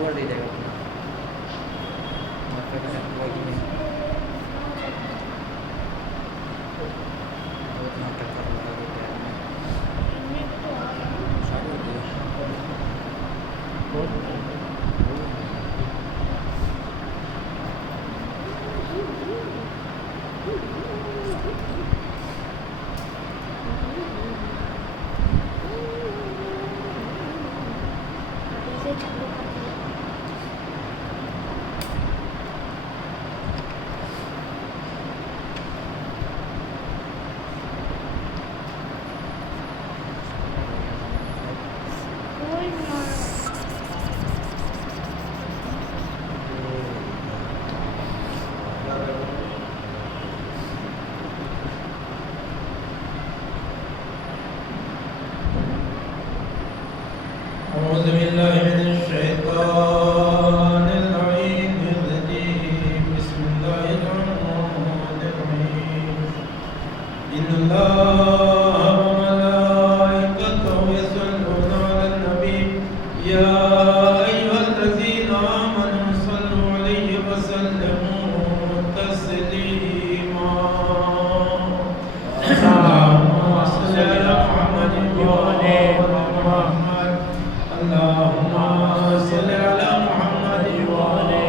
Approval دے دے گا أعوذ بالله من الشيطان اللعين الرجيم بسم الله الرحمن الرحيم إن الله وملائكته يصلون على النبي يا أيها الذين آمنوا صلوا عليه وسلموا تسليما اللهم صل على محمد وعلى محمد اللهم صل على محمد وعلى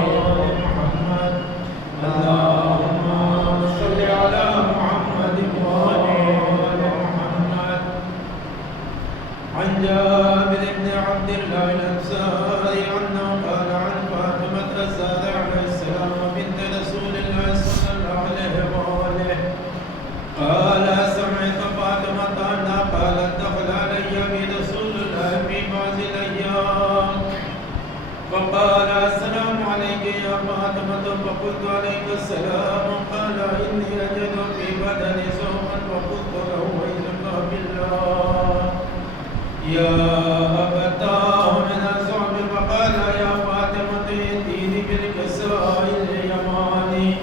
محمد اللهم صل على محمد وعلى محمد عن جابر بن عبد الله الأنصاري أنه قال عن فاطمة الزهراء عليه السلام بنت رسول الله صلى الله عليه وآله قال سمعت فاطمة أنها قالت دخل علي برسول الله في بعض الأيام فقال السلام عليك يا فاطمة فقلت عليك السلام قال إني أجد في بدني سوءا فقلت له ويلك بالله يا أبتاه من الصعب فقال يا فاطمة ائتيني بالكساء اليماني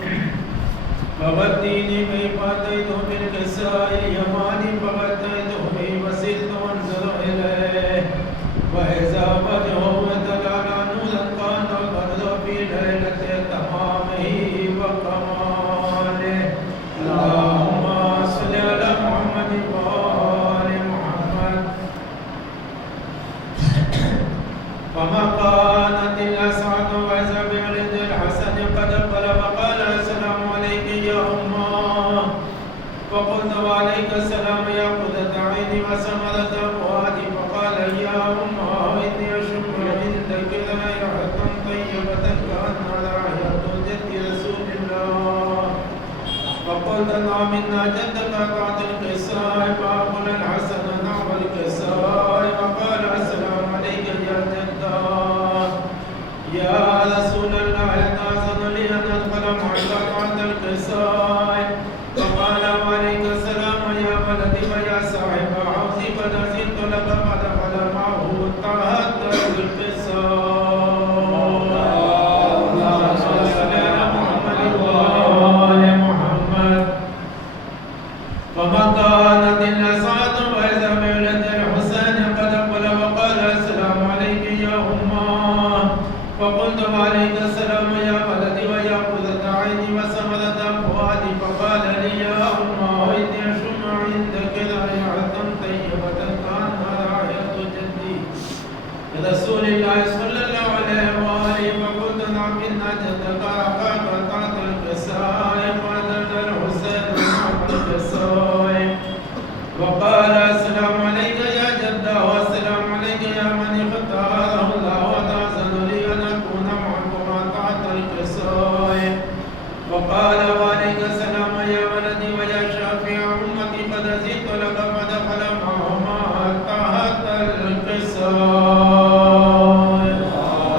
فغديني كيف أتيت بالكساء اليماني فغديته به وسرت أنظر إليه وإذا وجهه تلالى نورا كان البدر في ليلة تمامه وكماله اللهم صل على محمد وآل محمد فما كانت الأسعد وإذا بعرض الحسن قد قلب قال السلام عليك يا أمه فقلت وعليك السلام يا قرة عيني وثمرة فؤادي فقال يا أمه إني أشم عندك رائحة طيبة كأنها رائحة جد رسول الله فقلت نعم إن جدك قعد القساء فأقول الحسن نعم القساء فقال السلام عليك يا جدة يا رسول الله تأذن لي أن أدخل معك قعد القساء فقال وعليك السلام يا ولدي ويا صاحب حوزي قد زدت لك فدخل معه تحت القساء اللهم صل على محمد وآل محمد فما كانت الأسعد وإذا بعلت الحسين قد قل وقال السلام عليك يا أمه فقلت وعليك السلام يا ولدي ويا قرة عيني وثمرة فؤادي فقال لي يا أمه إني أشم عندك رائحة طيبة كأنها رائحة جدي رسول الله صلى الله عليه وآله فقلت نعم إن جدك أخاك تحت القساء فأذن الحسين نعم القساء وقال السلام عليك يا جدة والسلام عليك يا من اختاره الله وتأذن لي أن أكون معكما تحت القساء وقال وعليك السلام يا ولدي ويا شافع أمتي قد زدت لك فدخل معهما تحت القساء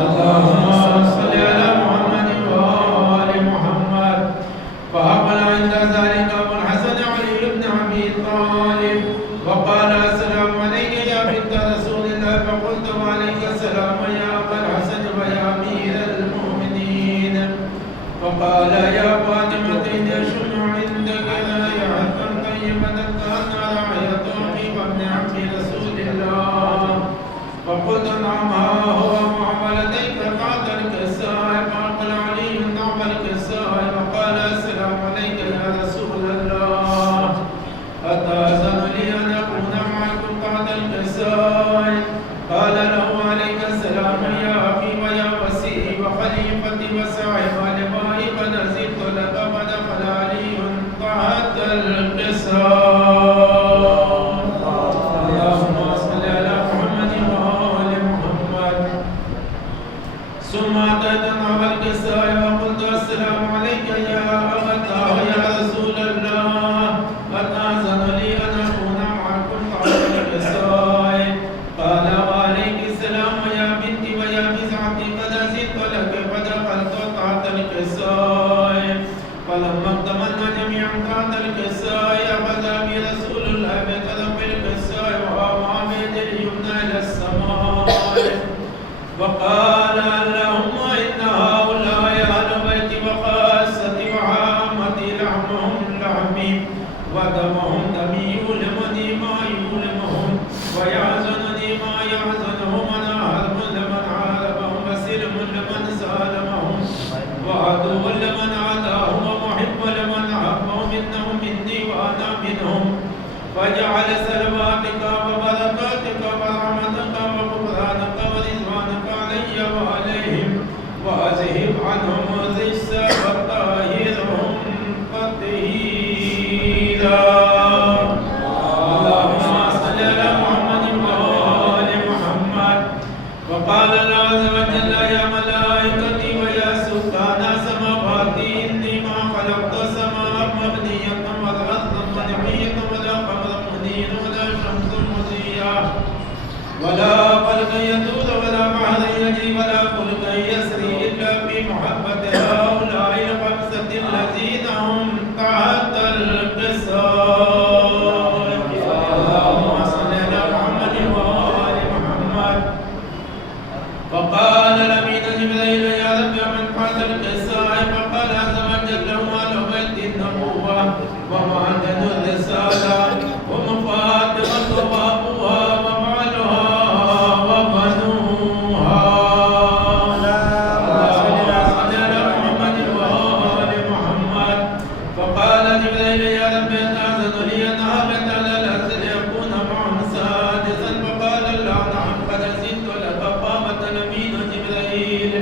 اللهم صل على محمد وآل محمد فأقبل عند ذلك أبو الحسن علي بن أبي طالب وقال السلام عليك يا بنت رسول الله فقلت وعليك السلام يا أبا الحسن ويا أمير المؤمنين فقال يا فاطمة إني أشم عندك رائحة طيبة كأنها رائحة أخي وابن عم رسول الله فقلت نعم ها هو معه لديك بعد الكساء. فقال علي نعم الكساء. وقال السلام عليك يا رسول الله أتأذن لي أن أكون معكم بعد الكساء؟ قال له عليك السلام يا أخي ويا وسيء وخليفتي وصاحب لبائي قد أزدت لك. فدخل علي تحت الكساء. اللهم صل على محمد وآل محمد. ثم أتيت نحو الكساء وقلت السلام عليك يا أبتاه يا رسول الله أتأذن لي أن أكون معكم بعد الكساء؟ قال وعليك السلام يا بنتي ويا بزعتي قد أزدت لك. فدخلت تحت الكساء. فلما اكتملنا جميعا تحت الكساء أخذ بي رسول الله بطرف الكساء وأومع بيده اليمنى إلى السماء وقال اللهم إن هؤلاء أهل بيتي وخاصتي وعامتي لحمهم لحمي ودمهم دمي يؤلمني ما يؤلمهم ويحزنني ما يحزنهم. أنا حرب لمن حاربهم وسلم لمن سالمهم وعدو لمن عاداهم ومحب لمن أحبهم. إنهم مني وأنا منهم. فاجعل سلواتك وبركاتك ورحمتك وغفرانك ورضوانك علي وعليهم وأذهب عنهم الرجس وطهرهم تطهيرا. اللهم صل على محمد وآل محمد. وقال الله عز وجل يا ملائكتي ويا سكان سماواتي إني ما خلقت السماء مبنية ولا أرض منحية ولا قمر منير ولا شمس مضيئة ولا فلك يدور ولا بحر يجري ولا فلك يسري إلا في محبة هؤلاء الخمسة الذين هم تحت الكساء. اللهم صل على محمد وآل محمد. فقال لبيد جبريل يا رب من تحت الكساء؟ فقال عز وجل هو أهل بيت النبوة ومعدن الرسالة ومفاتحة وأبوها ومعلها وبنوها. اللهم صل على محمد وآل محمد. فقال جبريل يا رب أتأذن لي أن أهبط على الأرض ليكون معهم سادسا؟ فقال الله نعم قد أذنت لك. قامت الأمين جبريل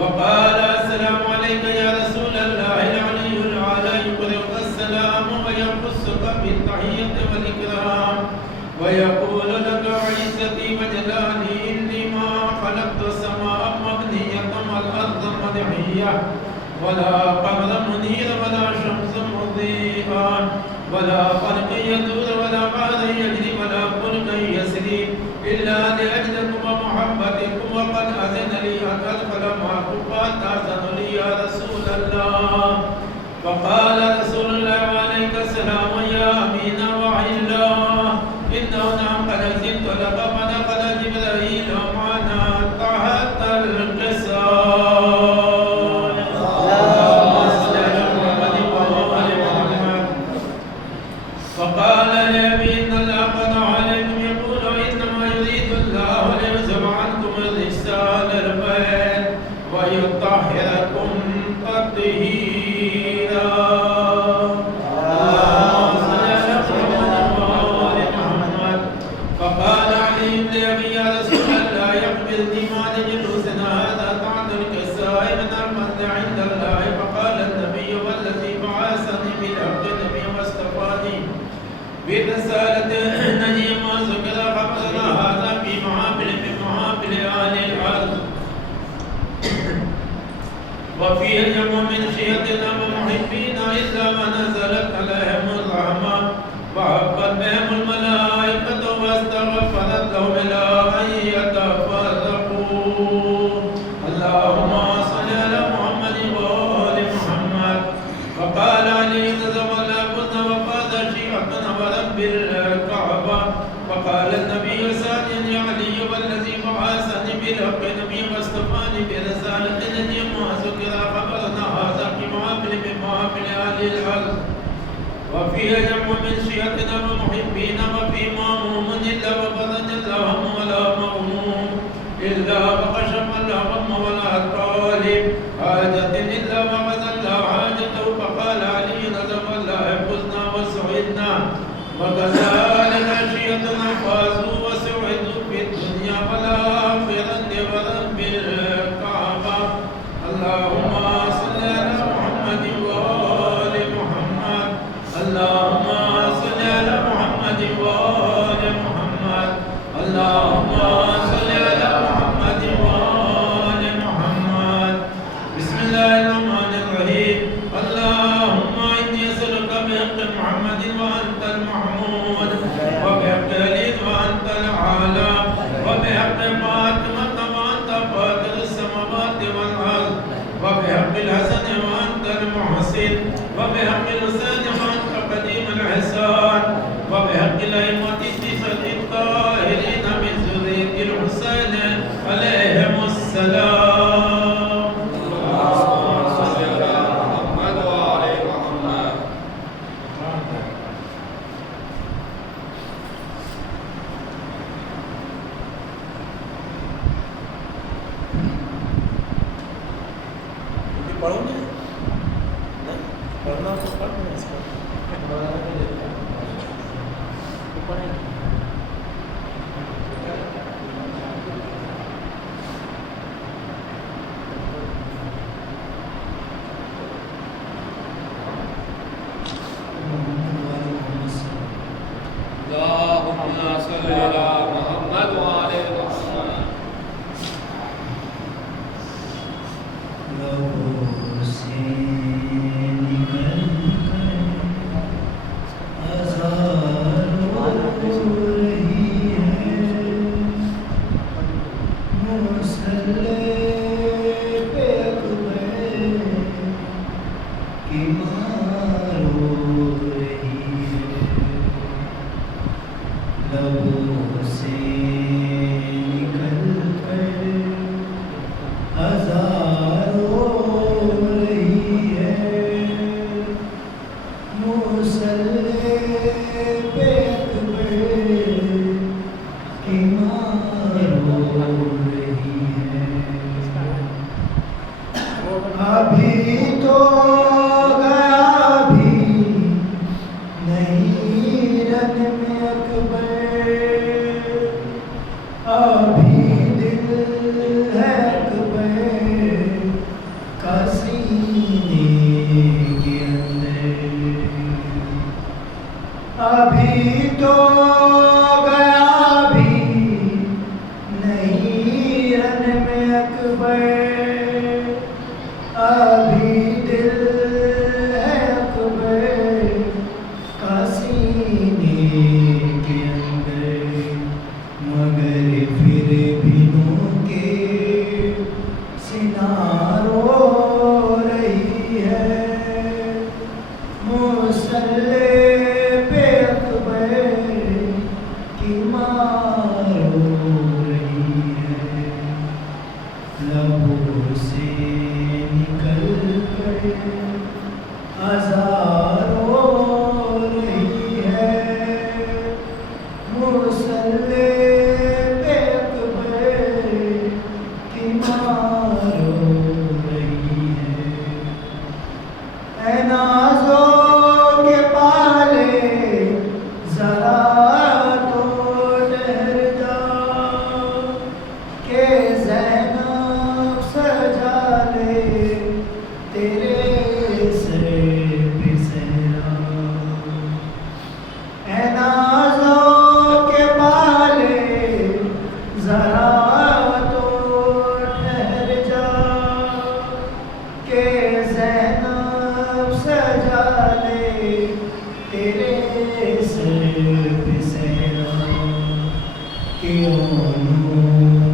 وقال السلام عليك يا رسول الله العلي الأعلى يقرئك السلام ويخصك بالتحية والإكرام ويقول لك عزتي وجلالي إني ما خلقت السماء مبنية والأرض مدحية ولا قمر منير ولا شمس مضيئة ولا فلك يدور ولا بحر يجري ولا فلك يسري إلا لأجلكم ومحبتكم. وقد أذن لي أن أدخل معكم فأتأذن لي يا رسول الله. فقال رسول الله وعليك السلام يا أمين وحي الله إنه نعم قد أذنت لك. فدخل جبريل معنا تحت الكساء. اللهم صل على محمد وآل محمد. فقال لأبي إن الله قد عليكم يقول إنما يريد الله ليذهب عنكم الرجس أهل البيت ويطهركم تطهيرا. اللهم صل على محمد وآل محمد. فقال علي بن أبي يا رسول الله أخبرني ما لجلوس هذا تحت الكساء من المنزل عند الله؟ فقال النبي والذي بعثني بالحق نبي واصطفاني برسالة نجي ما ذكر خبرنا هذا في محافل أهل الأرض وفي اليوم من شيئتنا ومحبين إلا ونزلت عليهم الرحمة وحفت بهم الملائكة واستغفرت لهم إلى أن يتفرقوا. اللهم صل على محمد وآل محمد. فقال علي تزولى كنا وقال شيعتنا ورب الكعبة. فقال النبي سادن يا علي والذي بعثني بالحق نبي واصطفاني برسالة نجي ما ذكر خبرنا هذا في محافل أهل الأرض وفي جمع من شيعتنا ومحبين وفي مأموم إلا وفرج اللهم ولا مأموم عليه حاجة إلا وقضى الله حاجته فقال علي نظم الله فزنا وسعدنا وكذلك أشيتنا فازوا وسعدوا في الدنيا والآخرة ورب الكعبة اللهم صل على محمد وآل محمد اللهم صل على محمد وآل محمد اللهم صل على محمد وآل محمد بسم الله الرحمن الرحيم اللهم إني أسألك بحق محمد وأنت المحمود وبحق علي وأنت الأعلى وبحق فاطمة وأنت فاطر السماوات والأرض وبحق الحسن وأنت المحسن وبحق الحسين وأنت قديم الإحسان وبحق الأئمة التسعة الطاهرين من ذرية الحسين عليهم السلام اللهم صل على محمد وآل محمد پڑھو گے نہیں پڑھنا تو پڑھ لیں اس کو پڑھیں اللهم صل على محمد وآل محمد ابھی تو گیا بھی نہیں رن میں اکبر ابھی دل ہے اکبر کا سینے کے اندر ابھی تو گیا بھی نہیں رن میں اکبر ابھی دل ہے اکبر کا سینے کے اندر مگر پھر بھی نو کے سینہ رو رہی ہے مصلی پہ اکبر کی ماں رو رہی ہے لبوں سے نکل کر ہزار ہو رہی ہے مصلی پہ اکبر کی ماں رو رہی ہے اے نازوں کے پالے ذرا تو ٹھہر جا کہ زینب سجا لے تیرے سر پہ صحرا اے نازوں کے پالے ذرا تو ٹھہر جا کہ زینب سجا لے تیرے سر پہ صحرا کیوں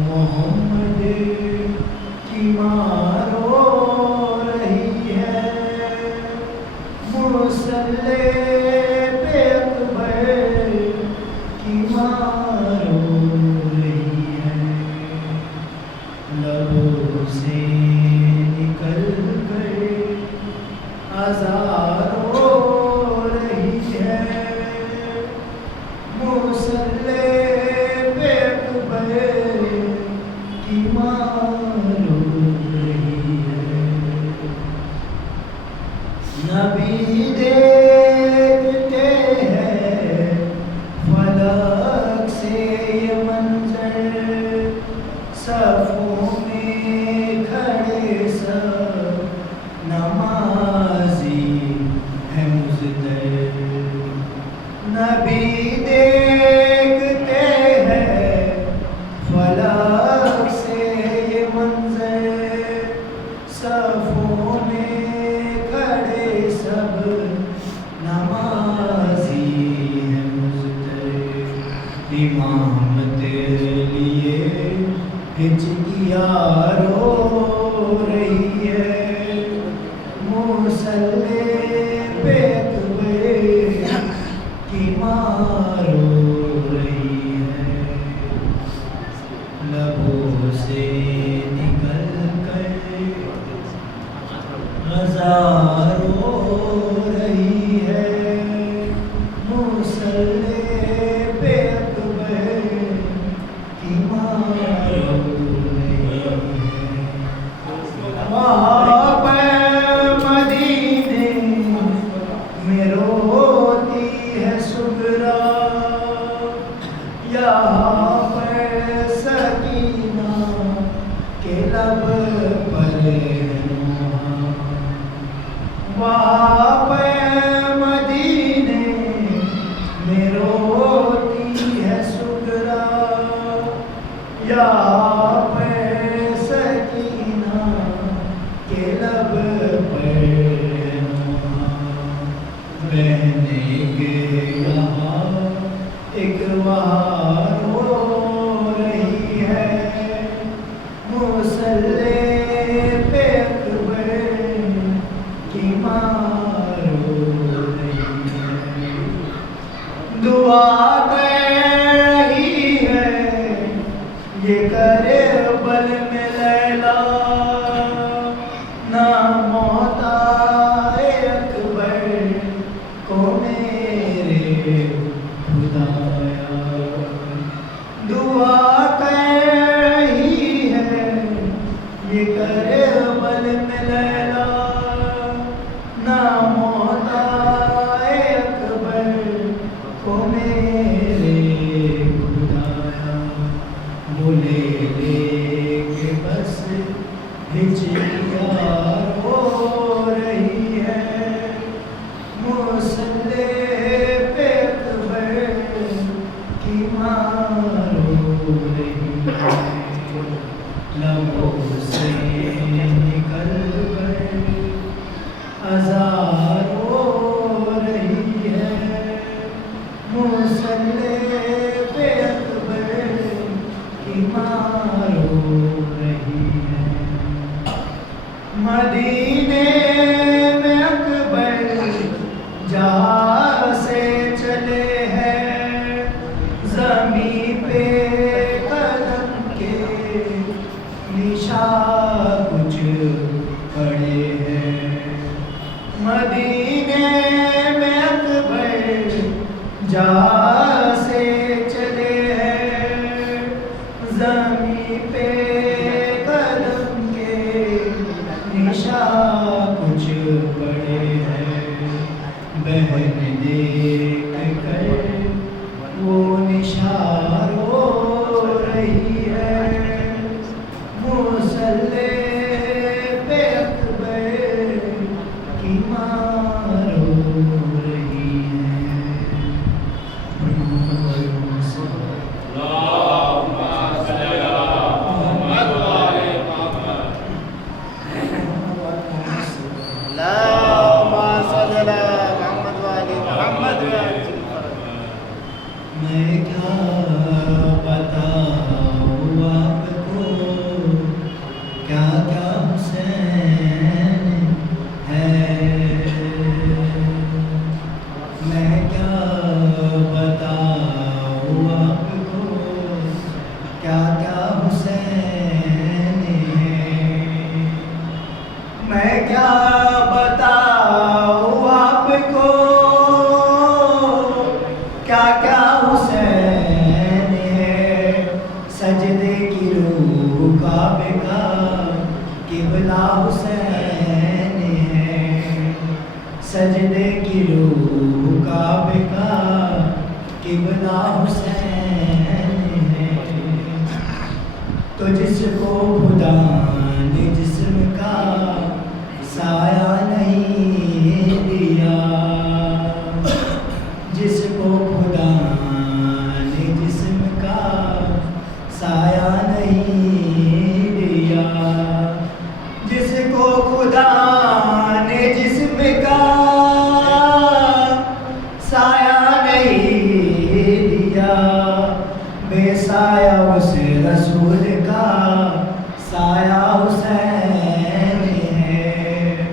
محمد کی ماں رو رہی ہے مصلی پہ اکبر کی ماں رو رہی ہے لبوں سے نکل کر ہزار ہو رہی ہے مصلی کی ماں رو رہی ہے نبی دیکھتے ہیں فلک سے یہ منظر، صفوں میں کھڑے سب نمازی ہے مزدر۔ نبی دیکھتے ہیں فلک سے یہ منظر، صفوں میں کھڑے سب نمازی ہے مزدر۔ امامت لیے ہجکیاں رو رہی ہے، مصلی پہ اکبر کی ماں رو رہی ہے، لبوں سے نکل کر غزہ رو رہی ہے، مصلی پہ اکبر کی ماں رو رہی ہے۔ وہاں پہ مدینے میں روتی ہے سغرا، یہاں پر سکینہ کے لب پر نوحہ۔ وہاں پہ مدینے میں روتی ہے سغرا، یہاں پر سکینہ کے لب پر نوحہ۔ بہنے کے یہاں ایک وہاں رو رہی ہے، مصلی پہ اکبر کی ماں رو رہی ہے، دعا کر رہی ہے یہ کربل میں لیلا، نہ موت آئے اکبر کو میرے خدایا۔ دعا کر رہی ہے یہ کربل میں لیلا، نہ موت آئے اکبر کو میرے خدایا۔ بولے لے کے بس ہجکیاں رو رہی ہے، مصلی پہ اکبر کی ماں رو رہی ہے، لبوں سے نکل کر اذان رو رہی ہے، مصلی پہ اکبر کی ماں رو رہی ہے۔ مدینے میں اکبر جہاں سے چلے ہیں، زمین پہ قدم کے نشان کچھ پڑے ہیں۔ مدینے میں اکبر جہاں سے چلے ہیں، زمین پہ قدم کے نشان کچھ پڑے ہیں۔ بہن دیکھ کر وہ نشان رو رہی ہے، مصلی پہ اکبر کی ماں رو رہی ہے۔ میں کیا بتاؤں آپ کو، کیا کیا حسین ہے، سجدے کی روح کعبے کا قبلہ حسین ہے، تو جس کو خدا نے جسم کا سایہ نہیں دیا، جس کو خدا نے جسم کا سایہ نہیں دیا، جس کو خدا نے جسم کا سایہ نہیں دیا، بے سایہ اس رسول کا سایہ حسین ہے،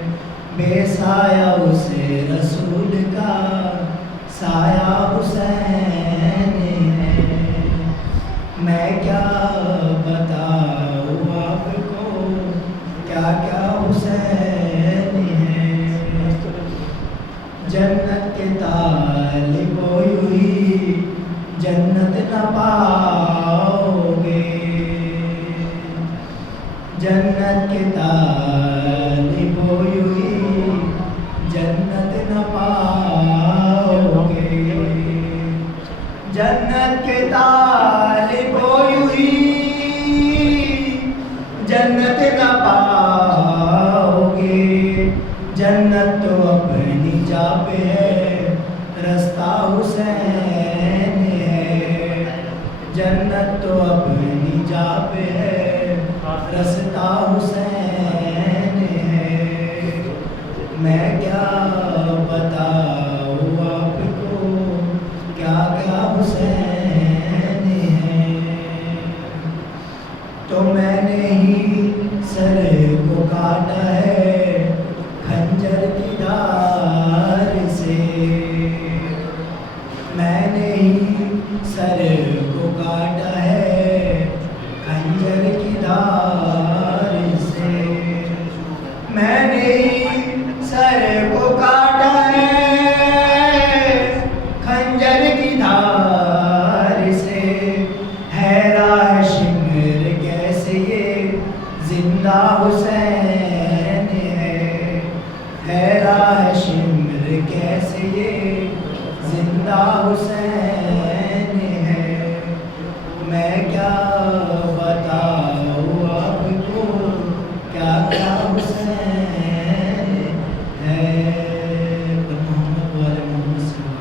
بے سایہ اس رسول کا سایہ حسین ہے۔ میں کیا بتاؤں آپ کو کیا کیا حسین ہے، جنت کے طالب ہو یوہی جنت نہ پاؤ گے، جنت کے طالب ہو یوہی جنت نہ پاؤ گے، جنت کے طالب ہو یوہی جنت نہ پاؤ گے، جنت تو اپنی جا پہ ہے، رستہ حسین ہے، جنت تو اپنی جا پہ ہے، رستہ حسین ہے۔ میں کیا بتاؤں آپ کو کیا کیا حسین ہے، تو میں نے ہی سر کو کاٹا ہے خنجر کی دھار سے، میں نے ہی سر کو کاٹا ہے خنجر کی دھار سے، میں نے ہی سر کو کاٹا ہے خنجر کی دھار سے، ہے راہ شمر کیسے یہ زندہ حسین ہے راہ شمر کیسے یہ زندہ حسین ہے۔ میں کیا بتاؤں آپ کو کیا کیا حسین ہے، محمد والے محمد صلی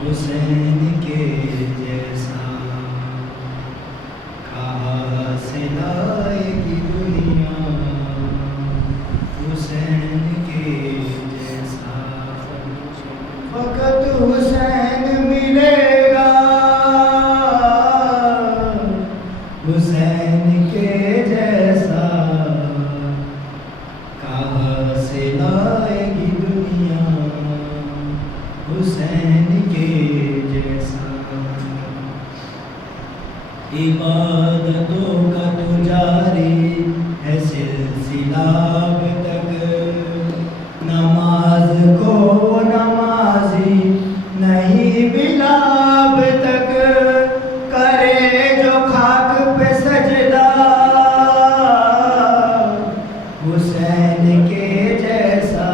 حسین کے جیسا کہاں سے لائے گی دنیا حسین کے جیسا فقط حسین ملے گا حسین کے جیسا کہاں سے لائے گی دنیا حسین کے جیسا عبادتوں کا تو جاری ہے سلسلہ اب تک نماز کو نمازی نہیں ملا اب تک کرے جو خاک پہ سجدہ حسین کے جیسا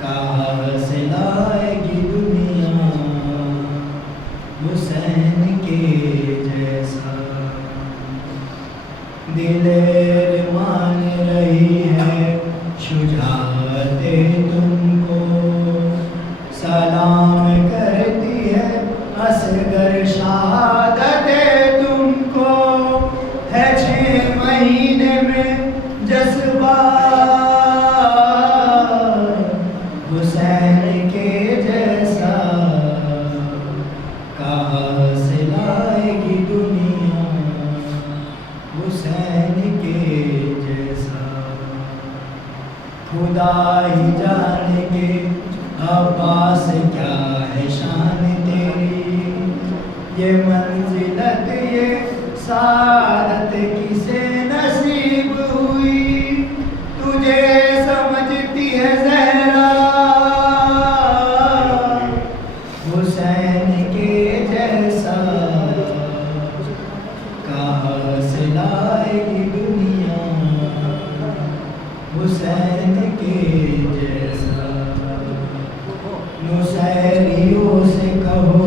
کہاں سے لائے گی دنیا حسین کے جیسا دلیر مان رہی ہے شجاعت تم کو سلام کرتی ہے اصغر شہادت تم کو ہے 6 مہینے میں جذبہ حسین کے جیسا کہاں سے لائے گی دنیا حسین کے جیسا خدا ہی جانے کے عباس کیا ہے شان تیری یہ منزلت یہ سعادت کسے نصیب ہوئی تجھے سمجھتی ہے زہرا حسین کے جیسا کہاں سے لائے گی دنیا حسین کے جیسا نصیریوں سے کہو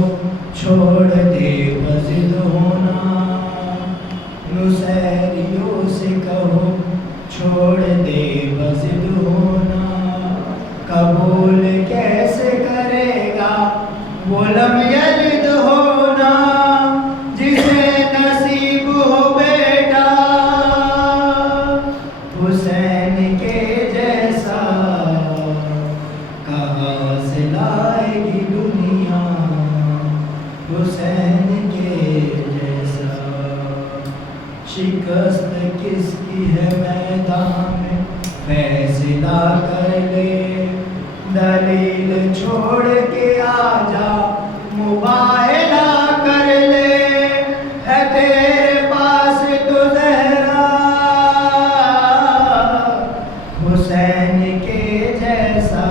چھوڑ دے بزد ہونا نصیریوں سے کہو چھوڑ دے بزد ہونا قبول کیسے کرے گا وہ لم یلد ہونا جسے نصیب ہو بیٹا حسین کے جیسا کہاں سے لائے گی دنیا حسین کے جیسا شکست کس کی ہے میدان میں فیصلہ کر لے دلیل چھوڑ کے آ جا مباہلہ کر لے ہے تیرے پاس تو زہرا حسین کے جیسا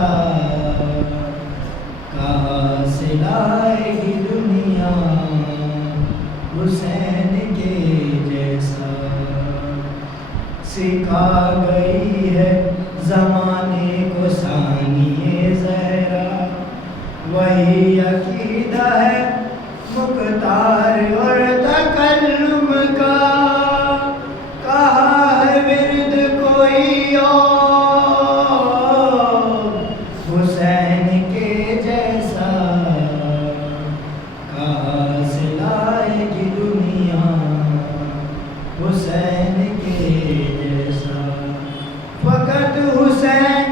کہاں سے لائے گی دنیا حسین کے جیسا سکھا گئی ہے زمانے کو ثانی زہرا وہی عقیدہ ہے مختار اور تکلم کا کہا ہے ورد کوئی اور حسین کے جیسا کہاں سے لائے گی دنیا حسین کے جیسا فقط حسین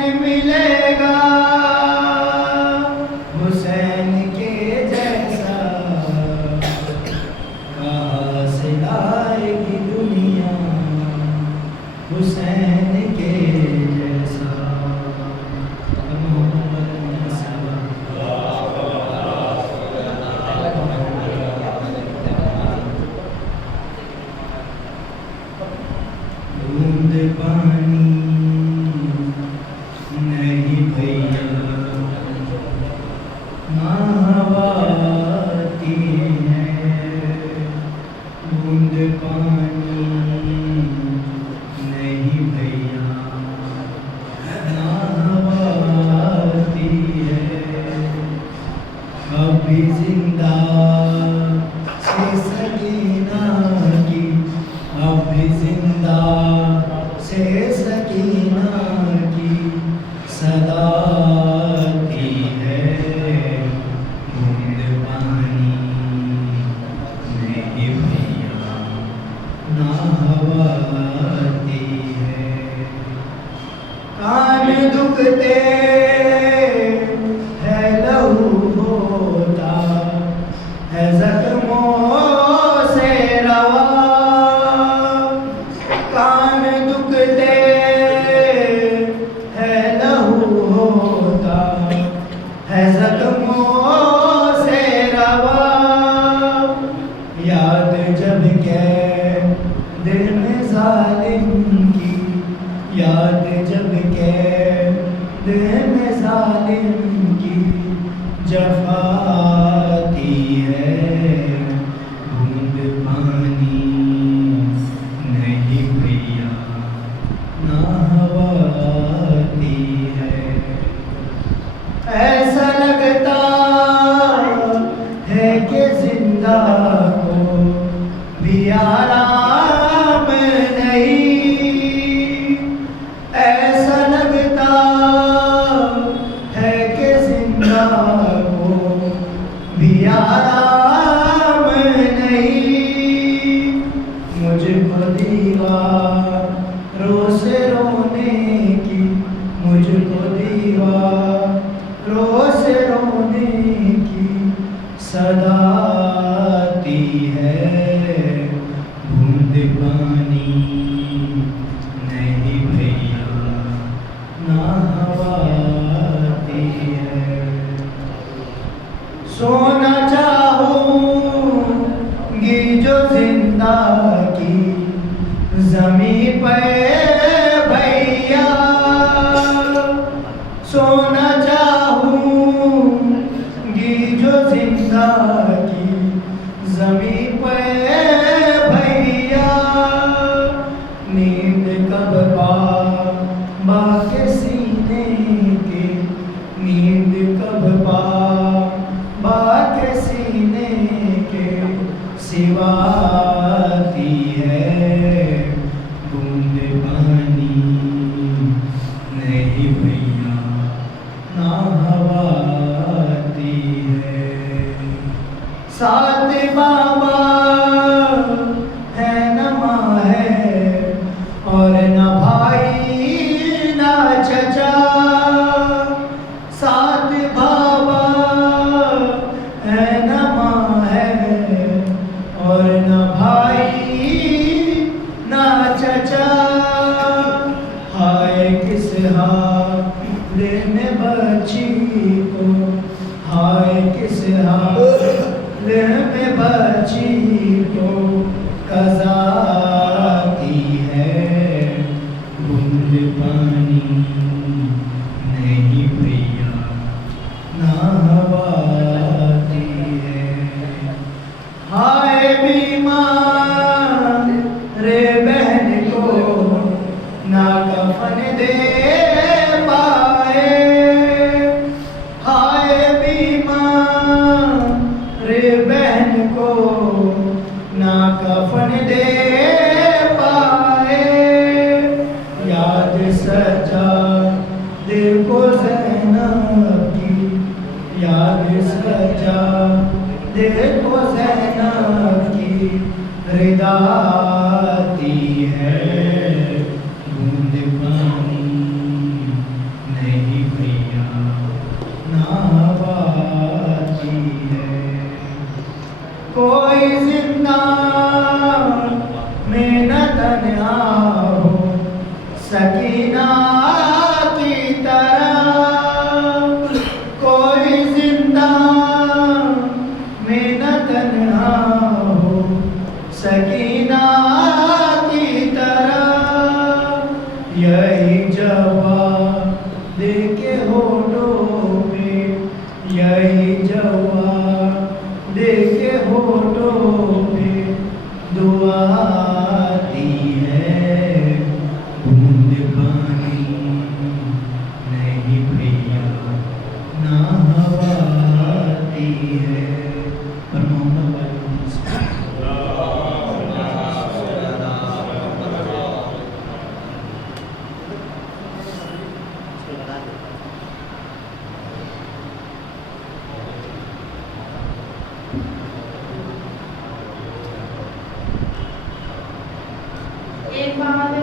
کان دکھتے ہے لہو ہوتا ہے زخموں سے روا، کان دکھتے ہے لہو ہوتا ہے زخموں سے روا، یاد جب کہ دل میں ظالم کی، یاد جب کہ دل میں ظالم کی جفا آتی ہے، بوند پانی نہیں بھیا نہ ہوا آتی ہے، ایسا لگتا ہے کہ زندہ کو بھی آرام نہیں، ایسا لگتا ہے کہ زندہ کو بھی آرام نہیں، مجھ کو دیواروں سے رونے کی، مجھ کو دیواروں سے رونے کی صدا آتی ہے، بوند پانی نہیں بھیا نہ ہوا آتی ہے، سونا چاہوں گی جو زندہ کی زمین پہ بھیا، سونا چاہوں گی جو زندہ کی زمین پہ بھیا، نیند کب با کے سینے کے، نیند کب با کے سینے کے سوا آتی ہے، بوند پانی نہیں بھیا نہ ہوا آتی ہے، ساتھ بابا ہے نہ ماں ہے اور نہ بھائی نہ چچا، ساتھ بابا ہے نہ ماں ہے اور نہ بھائی نہ چچا، ہائے کس حال میں بچی کو، ہائے کس حال میں بچی کو قضا آتی ہے، بوند پانی نہیں بھیا نہ ہوا آتی ہے، ہائے بیمار رے بہن کو نہ کفن دے پائے، ہائے بیمار رے بہن کو نہ کفن دے پائے، یاد سجا دل کو زینب کی، یاد سجا دل کو زینب کی ردا آتی ہے، بوند پانی نہیں بھیا نہ ہوا آتی ہے، کوئی زندہ میں نہ تنہا ہو سکینہ کی طرح، کوئی زندہ میں نہ تنہا ہو سکینہ کی طرح، یہی جواب دے کے ہونٹوں میں، یہی جواب دے کے ہونٹوں میں دعا آتی ہے، بوند پانی نہیں بھیا نہ ہوا آتی ہے، پر محمد والی سے ایک بات ہے،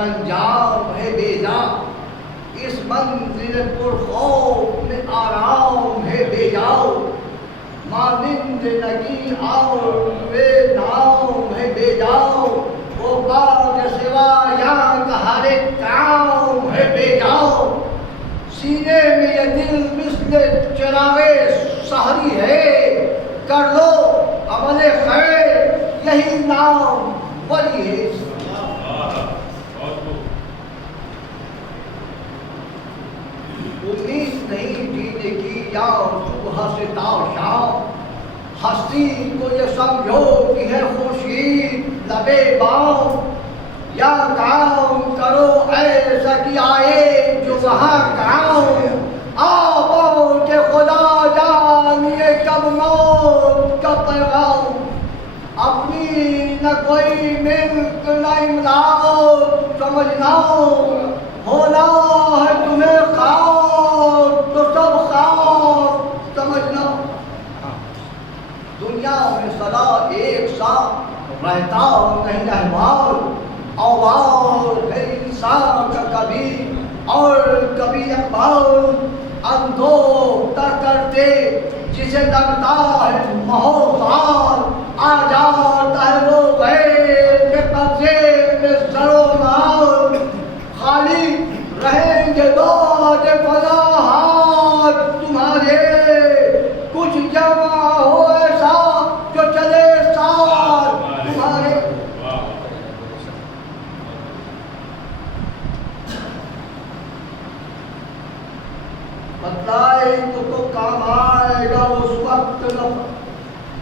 سرانجام ہے بیجا، اس منزل پرخوف میں آرام ہے بیجاؤ، مانند نگی آؤ بے نام ہے بیجاؤ، وہ باغ سوا یہاں کا ہر ایک کام ہے بیجاؤ، سینے میں یہ دل مثل چراغ سحری ہے، کر لو عمل خیر یہی نام ولی ہے۔ امید نہیں جینے کی یا صبح سے تا شام، ہستی کو یہ سمجھو کہ ہے خورشید لبے بام، یا کام کرو ایسا کہ آئے جو وہاں کام، آپ کے خدا جانیے کب موت کا پیغام، اپنی نہ کوئی ملک نہ املاک سمجھنا، ہونا ہے تمہیں خواب تو سب خواب سمجھنا، دنیا میں سدا ایک سا رہتا نہیں احوال، احوال ہے انسان کا کبھی اور کبھی اقبال، اندوختہ کرتے جسے لگتا ہے محال، آ جاتا ہے وہ غیر کے قبضے میں سر و مال، خالی رہیں گے داد فضا ہاتھ تمہارے، کچھ جمع ہو ایسا جو چلے ساتھ تمہارے۔ بتلائے تو کام آئے گا اس وقت نہ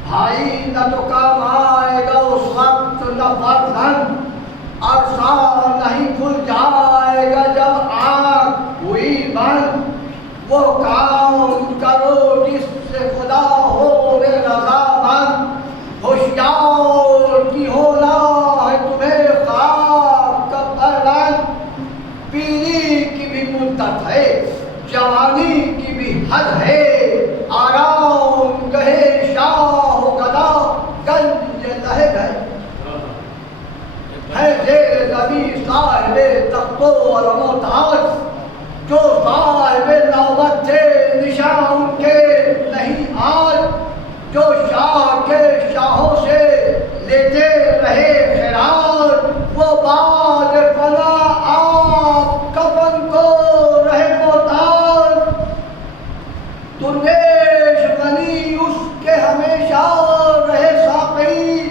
بھائی، نہ تو کام آئے گا اس وقت نہ فرزند، عرصہ نہیں کھل جائے گا جب آنکھ ہوئی بند، وہ کام کرو جس سے خدا ہو رضا مند، ہوشیار کی ہونا ہے تمہیں خواب کا پیوند، پیری کی بھی مدت ہے جوانی کی بھی حد ہے، آرام گہے شاہ و گدا گنج لہے گئے، ہے زیر زمین صاحب تخت و تاج، جو صاحب نوبت تھے نشان کے نہیں آج، جو شاہ کے شاہوں سے لیتے رہے خیرات، وہ بعد فنا آپ کفن کو رہے محتاج، درویش غنی اس کے ہمیشہ رہے ساقی،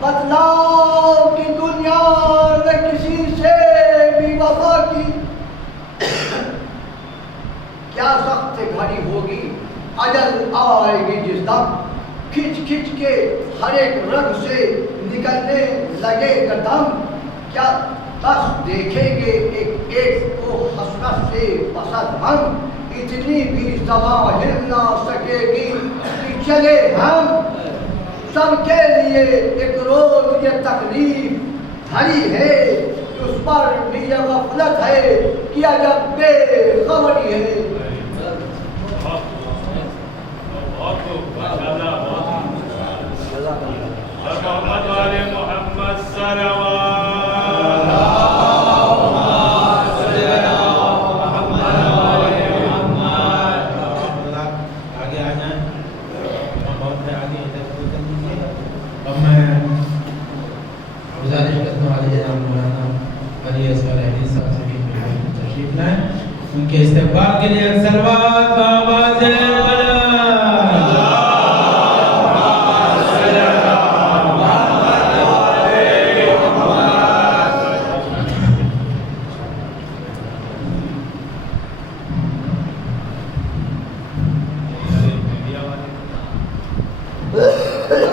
بتلاؤ کہ دنیا نے کسی سے بھی وفا کی، کیا سخت گھڑی ہوگی اجل آئے گی جس دم، کھچ کھچ کے ہر ایک رگ سے نکلنے لگے گا دم، کیا بس دیکھیں گے ایک ایک کو حسرت سے پسند ہم، اتنی بھی زبان ہل نہ سکے گی کہ چلے ہم، سب کے لیے ایک روز یہ تکلیف دھری ہے، اس پر بھی یہ غفلت ہے کہ عجب بے خبری ہے۔ محمد والے محمد صلوات ان کے استقبال کے لیے صلوات بآواز بلند۔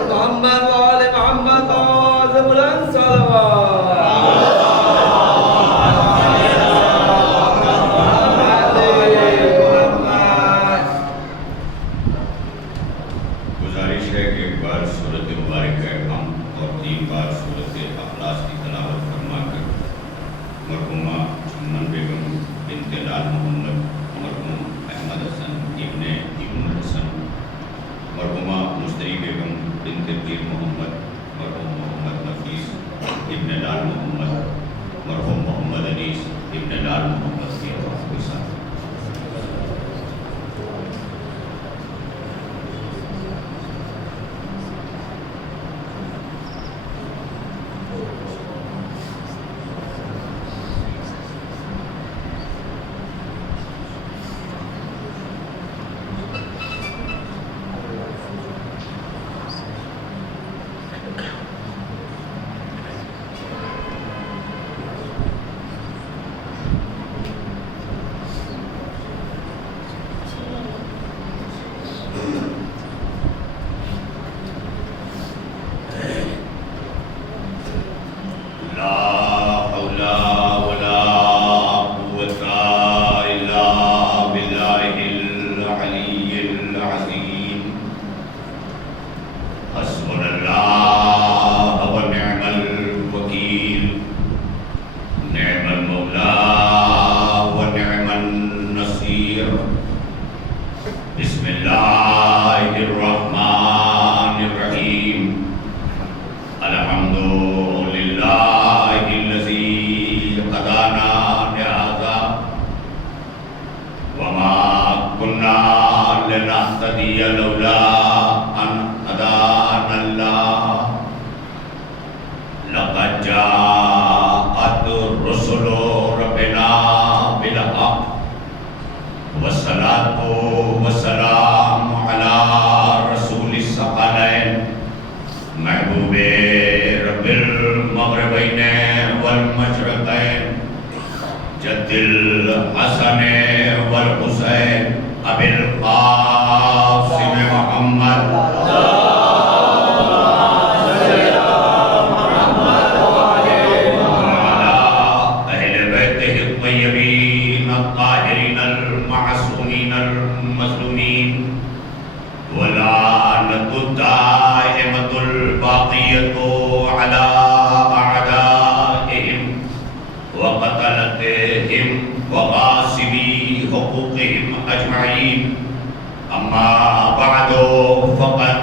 محمد والے محمد آواز بلند صلوات۔ الحجتين جد الحسن والحسين أبي القاسم محمد وعلى أهل بيته الطيبين الطاهرين المعصومين المظلومين واللعنة الدائمة الباقية على أعدائهم وقتلتهم وغاصبي حقوقهم أجمعين. أما بعد فقد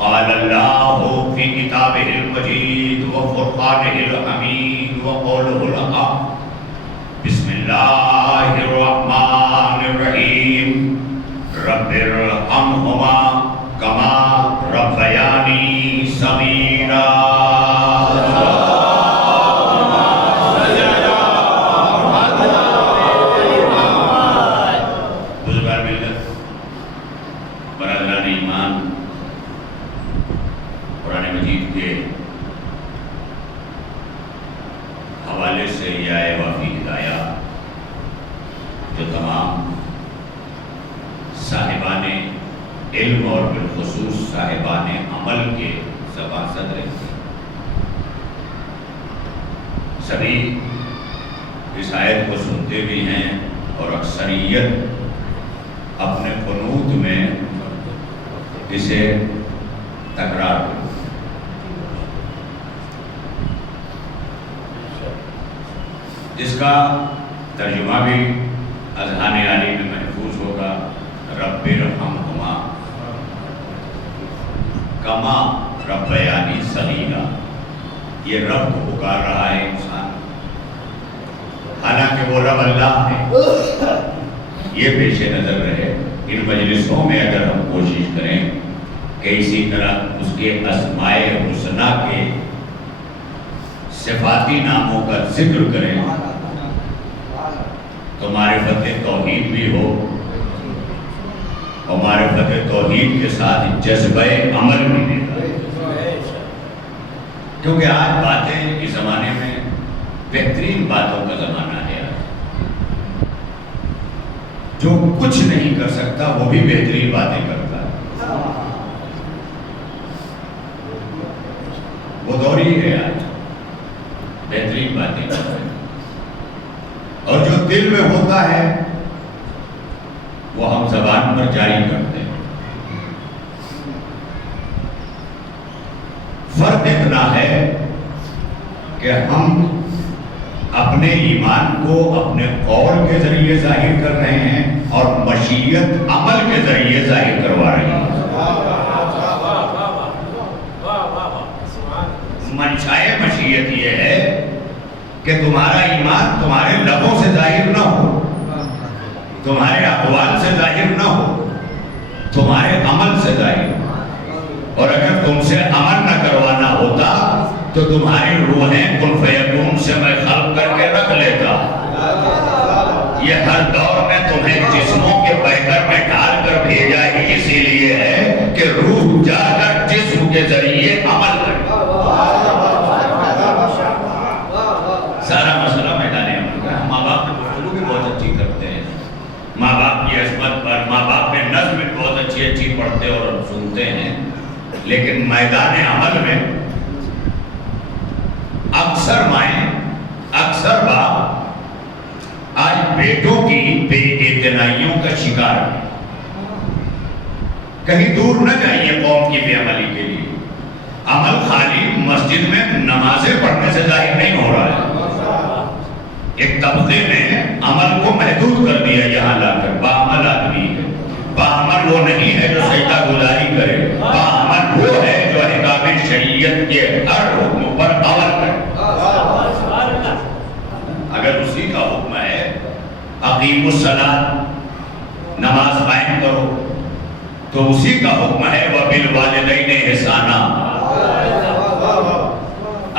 قال الله في كتابه المجيد وفرقانه الحميد وقوله الحق. بسم الله الرحمن الرحيم. رب ارحمهما كما ربياني صغيرا. بزرگان ملت، برادران ایمان، قرآن مجید کے حوالے سے یہ آئے وافی ہدایہ جو تمام صاحبان علم اور بالخصوص صاحبان عمل کے زبان صدر ہیں، سبھی اس آیت کو سنتے بھی ہیں اور اکثریت اپنے قنوت میں اسے تکرار کرتے ہیں. جس کا ترجمہ بھی اذہان عالی میں محفوظ ہوگا. رب ارحمہما کما ربیانی صغیرا. یہ رب کو پکار رہا ہے انسان، حالانکہ وہ رب اللہ ہے. یہ پیش نظر رہے ان مجلسوں میں اگر ہم کوشش کریں کہ اسی طرح اس کے اسماء حسنہ کے صفاتی ناموں کا ذکر کریں تو معرفت توحید بھی ہو اور معرفت توحید کے ساتھ جذبہ عمل بھی دیتا ہے. کیونکہ آج باتیں اس زمانے میں بہترین باتوں کا زمانہ ہے. جو کچھ نہیں کر سکتا وہ بھی بہترین باتیں کرتا ہے. وہ دور ہی ہے آج بہترین باتیں کرتا ہے. اور جو دل میں ہوتا ہے وہ ہم زبان پر جاری کرتے ہیں. فرق اتنا ہے کہ ہم اپنے ایمان کو اپنے قول کے ذریعے ظاہر کر رہے ہیں اور مشیت عمل کے ذریعے ظاہر کروا رہے ہیں. منشائے مشیت یہ ہے کہ تمہارا ایمان تمہارے لبوں سے ظاہر نہ ہو، تمہارے اقوال سے ظاہر نہ ہو، تمہارے عمل سے ظاہر ہو. اور اگر تم سے عمل نہ کروانا ہوتا تو تمہاری روحیں کن فیکون سے میں خلق کر کے رکھ لیتا. یہ ہر دور میں تمہیں جسموں کے پیکر میں ڈال کر بھیجا ہی اسی لیے ہے کہ روح جا کر جسم کے ذریعے عمل کرے. سارا مسئلہ میدان عمل کا. ماں باپ نے گفتگو بھی بہت اچھی کرتے ہیں، ماں باپ کی عظمت پر، ماں باپ میں نظم بھی بہت اچھی پڑھتے اور سنتے ہیں، لیکن میدان عمل میں اکثر مائیں، اکثر باپ آج بیٹوں کی بے اعتنائیوں کا شکار ہیں. کہیں دور نہ جائیے قوم کی بے عملی کے لیے. عمل خالی مسجد میں نمازیں پڑھنے سے ظاہر نہیں ہو رہا ہے. ایک طبقے نے عمل کو محدود کر دیا یہاں لا کر. باعمل آدمی ہے. باعمل وہ نہیں ہے جو سجدہ گزاری کرے. باعمل وہ ہے جو احکام شریعت کے ہر حکم پر عمل کرے. اگر اسی کا حکم ہے اقیم الصلاۃ، نماز قائم کرو، تو اسی کا حکم ہے وبالوالدین احسانا،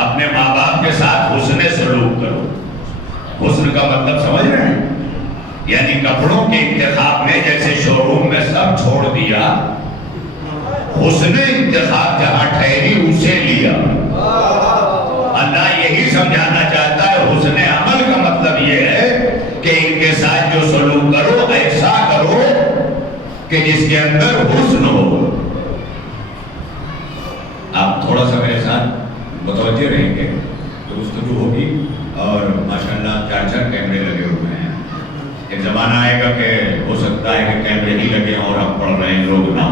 اپنے ماں باپ کے ساتھ حسن سلوک کرو. حسن کا مطلب سمجھ رہے ہیں؟ یعنی کپڑوں کے انتخاب میں جیسے شو روم میں سب چھوڑ دیا، حسن انتخاب جہاں ٹھہری اسے لیا. اللہ یہی سمجھانا چاہتا ہے کہ جس کے اندر حسن ہو. آپ تھوڑا سا میرے ساتھ متوجہ رہیں گے تو گفتگو ہوگی. اور ماشاءاللہ 4 کیمرے لگے ہوئے ہیں. ایک زمانہ آئے گا کہ ہو سکتا ہے کہ کیمرے ہی لگے اور ہم پڑھ رہے ہیں لوگ نہ.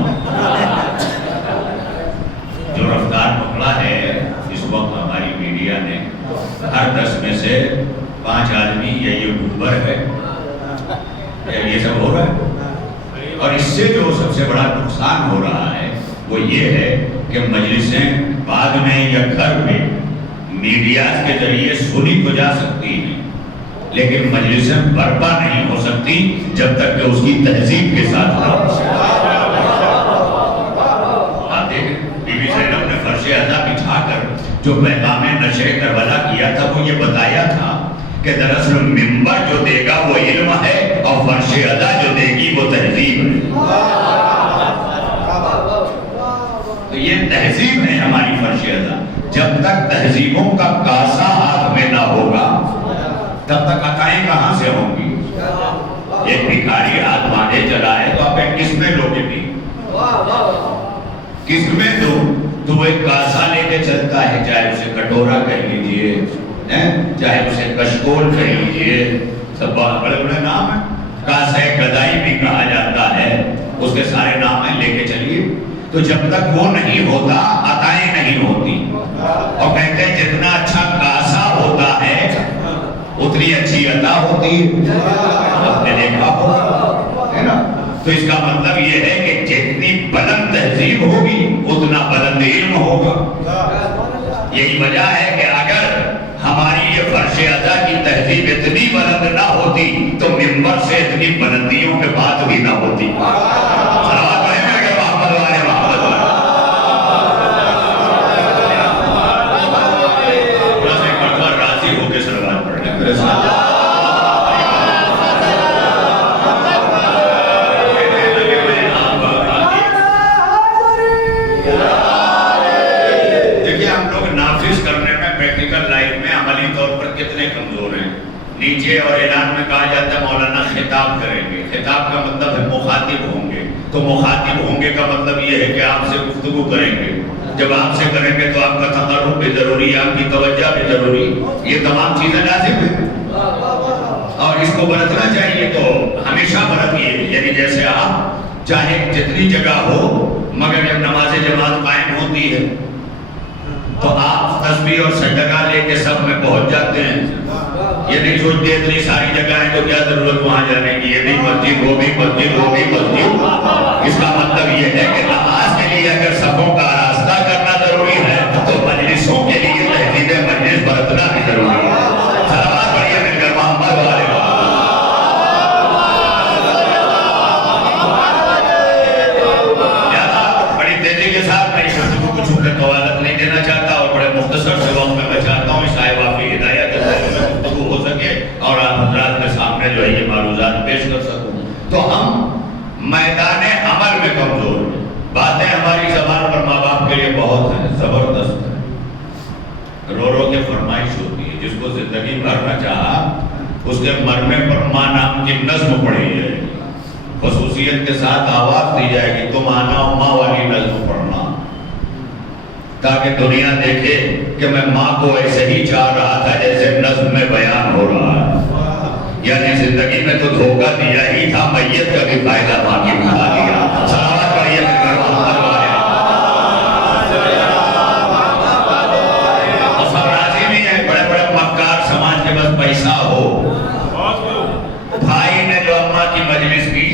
جو رفتار پکڑا ہے اس وقت ہماری میڈیا نے, ہر 10 میں سے 5 آدمی یا یوٹیوبر ہے, یہ سب ہو رہا ہے. اور اس سے جو سب سے بڑا نقصان ہو رہا ہے وہ یہ ہے کہ مجلسیں بعد میں یا گھر میں میڈیا کے ذریعے سنی تو جا سکتی ہیں لیکن مجلسیں برپا نہیں ہو سکتی جب تک کہ اس کی تہذیب کے ساتھ نہ ہو. آپ دیکھیں بی بی زینب نے فرش ادا بچھا کر جو پیغام نشر کربلا کیا تھا وہ یہ بتایا تھا کہ دراصل منبر جو دے گا وہ علم ہے اور فرش ادا جو دے گی وہ تہذیب ہے. تو یہ تہذیب ہے ہماری فرش ادا. جب تک تہذیبوں کا کاسا ہاتھ میں نہ ہوگا تب تک عطائیں کہاں سے ہوں گی. ایک بھکاری ہاتھ باندھے چلا ہے تو آپ ایک کس میں لوگے بھی کس میں تو وہ ایک کاسا لے کے چلتا ہے, چاہے اسے کٹورا کہہ لیجئے, چاہے اسے کشکول کہہ لیجئے, سب بڑے بڑے نام ہیں. کاسا گدائی بھی کہا جاتا ہے, اس کے سارے نام ہیں, لے کے چلیے. تو جب تک وہ نہیں ہوتا عطائیں نہیں ہوتی. اور کہتے ہیں جتنا اچھا کاسا ہوتا ہے اتنی اچھی عطا ہوتی ہے. آپ نے دیکھا ہوگا نا. تو اس کا مطلب یہ ہے کہ جتنی بلند تہذیب ہوگی اتنا بلند علم ہوگا. یہی وجہ ہے کہ اگر ہماری یہ فرش ادا کی تہذیب اتنی بلند نہ ہوتی تو منبر سے اتنی بلندیوں پہ بات بھی نہ ہوتی. نیچے اور اعلان میں کہا جاتا ہے مولانا خطاب کریں گے. خطاب کا مطلب ہے مخاطب ہوں گے. تو مخاطب ہوں گے کا مطلب یہ ہے کہ آپ سے گفتگو کریں گے. جب آپ سے کریں گے تو آپ کا تقرب بھی ضروری ہے, آپ کی توجہ بھی ضروری. یہ تمام چیزیں لازم ہیں اور اس کو برتنا چاہیے. تو ہمیشہ برتیے. یعنی جیسے آپ چاہے جتنی جگہ ہو مگر جب نماز جماعت قائم ہوتی ہے تو آپ تسبیح اور صدقہ لے کے سب میں پہنچ جاتے ہیں. یہ نہیں سوچتے اتنی ساری جگہ ہے تو کیا ضرورت وہاں جانے کی. یہ بھی مسجد, وہ بھی مسجد, وہ بھی مسجد. اس کا مطلب یہ ہے کہ نماز کے لیے اگر صفوں کا راستہ کرنا ضروری ہے تو مجلسوں کے لیے تہذیب مجلس برتنا بھی ضروری ہے. صلوات پڑھیے مل کر محمد والے. بڑی تیزی کے ساتھ میں اس کو چھوٹے قوالت نہیں دینا چاہتا اور بڑے مختصر سے وقت میں میں چاہتا ہوں صاحب آپ کی ہدایت ہو سکے اور آپ حضرات کے سامنے جو ہے یہ معروضات پیش کر سکوں. تو ہم میدان عمل میں کمزور ہیں. باتیں ہماری زبان پر ماں باپ کے لیے بہت ہیں, زبردست ہیں. رو رو کے فرمائش ہوتی ہے. جس کو زندگی بھرنا چاہا اس کے مرنے پر ماں نام کی نظم پڑھی جائے گی, خصوصیت کے ساتھ آواز دی جائے گی, تم آنا ماں والی نظم پڑھنا, تاکہ دنیا دیکھے کہ میں ماں کو ایسے ہی چاہ رہا تھا جیسے نظم میں بیان ہو رہا ہے. یعنی زندگی میں تو دھوکہ دیا ہی تھا, میت کا بھی فائدہ ماں کی اٹھا لیا. صلوات پڑھیے محمد والے. اور سب راضی بھی ہیں. بڑے بڑے مکار سماج کے بس پیسہ ہو. بھائی نے جو اماں کی مجلس کی